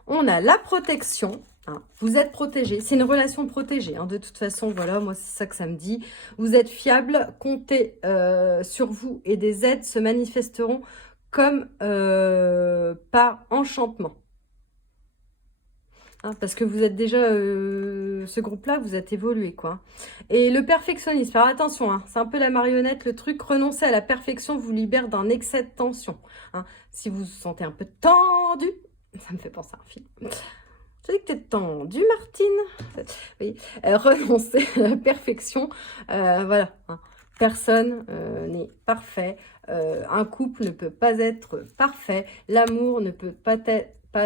on a la protection. Hein. Vous êtes protégé. C'est une relation protégée. Hein. De toute façon, voilà, moi, c'est ça que ça me dit. Vous êtes fiable. Comptez sur vous et des aides se manifesteront comme par enchantement. Hein, parce que vous êtes déjà, ce groupe-là, vous êtes évolué, quoi. Et le perfectionnisme, alors attention, hein, c'est un peu la marionnette, le truc, renoncer à la perfection vous libère d'un excès de tension. Hein. Si vous vous sentez un peu tendu, ça me fait penser à un film. Tu dis que t'es tendue, Martine? Oui, renoncer à la perfection, voilà. Hein. Personne n'est parfait. Un couple ne peut pas être parfait. L'amour ne peut pas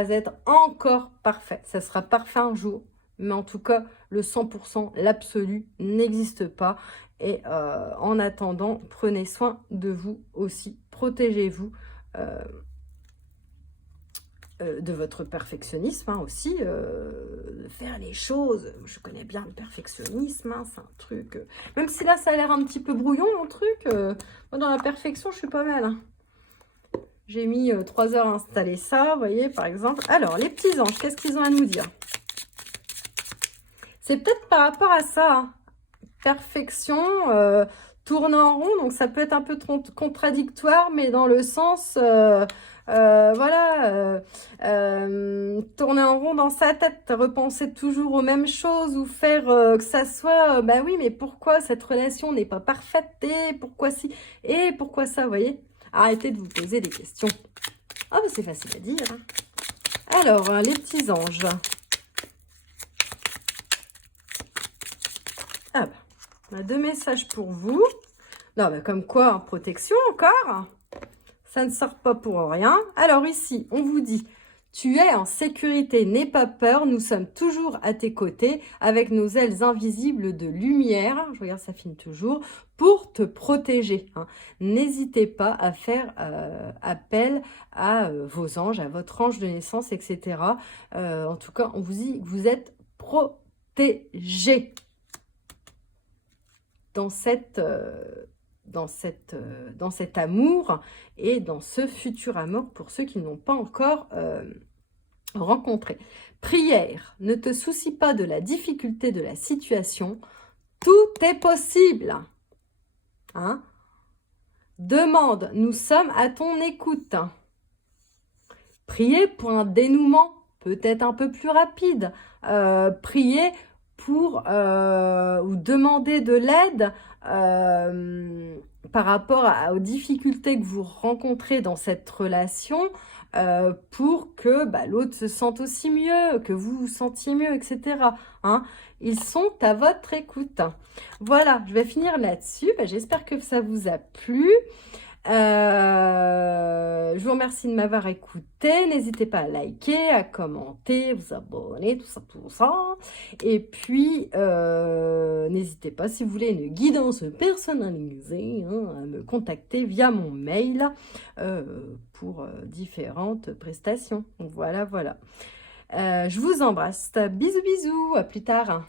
être encore parfait. Ça sera parfait un jour, mais en tout cas, le 100%, l'absolu n'existe pas. Et en attendant, prenez soin de vous aussi. Protégez-vous de votre perfectionnisme hein, aussi. De faire les choses. Je connais bien le perfectionnisme. Hein, c'est un truc... même si là, ça a l'air un petit peu brouillon, mon truc. Moi, dans la perfection, je suis pas mal. Hein. J'ai mis 3 heures à installer ça, vous voyez, par exemple. Alors, les petits anges, qu'est-ce qu'ils ont à nous dire? C'est peut-être par rapport à ça. Hein. Perfection, tourner en rond. Donc, ça peut être un peu contradictoire, mais dans le sens... voilà, tourner en rond dans sa tête, repenser toujours aux mêmes choses ou faire que ça soit, bah oui, mais pourquoi cette relation n'est pas parfaite et pourquoi si et pourquoi ça, vous voyez? Arrêtez de vous poser des questions. Ah, bah c'est facile à dire. Hein. Alors, les petits anges. Ah, bah, on a 2 messages pour vous. Non, bah comme quoi, protection encore. Ça ne sort pas pour rien. Alors ici, on vous dit, tu es en sécurité, n'aie pas peur, nous sommes toujours à tes côtés avec nos ailes invisibles de lumière, je regarde ça filme toujours, pour te protéger. Hein. N'hésitez pas à faire appel à vos anges, à votre ange de naissance, etc. En tout cas, on vous dit que vous êtes protégé dans cet amour et dans ce futur amour pour ceux qui n'ont pas encore rencontré. Prière, ne te soucie pas de la difficulté de la situation, tout est possible. Hein? Demande, nous sommes à ton écoute. Priez pour un dénouement peut-être un peu plus rapide. Priez pour ou demander de l'aide par rapport aux difficultés que vous rencontrez dans cette relation pour que l'autre se sente aussi mieux, que vous vous sentiez mieux, etc. Hein. Ils sont à votre écoute. Voilà, je vais finir là-dessus. J'espère que ça vous a plu. Je vous remercie de m'avoir écouté. N'hésitez pas à liker, à commenter, vous abonner, tout ça, tout ça. Et puis, n'hésitez pas, si vous voulez une guidance personnalisée, hein, à me contacter via mon mail pour différentes prestations. Donc, voilà, voilà. Je vous embrasse. Bisous, bisous. À plus tard.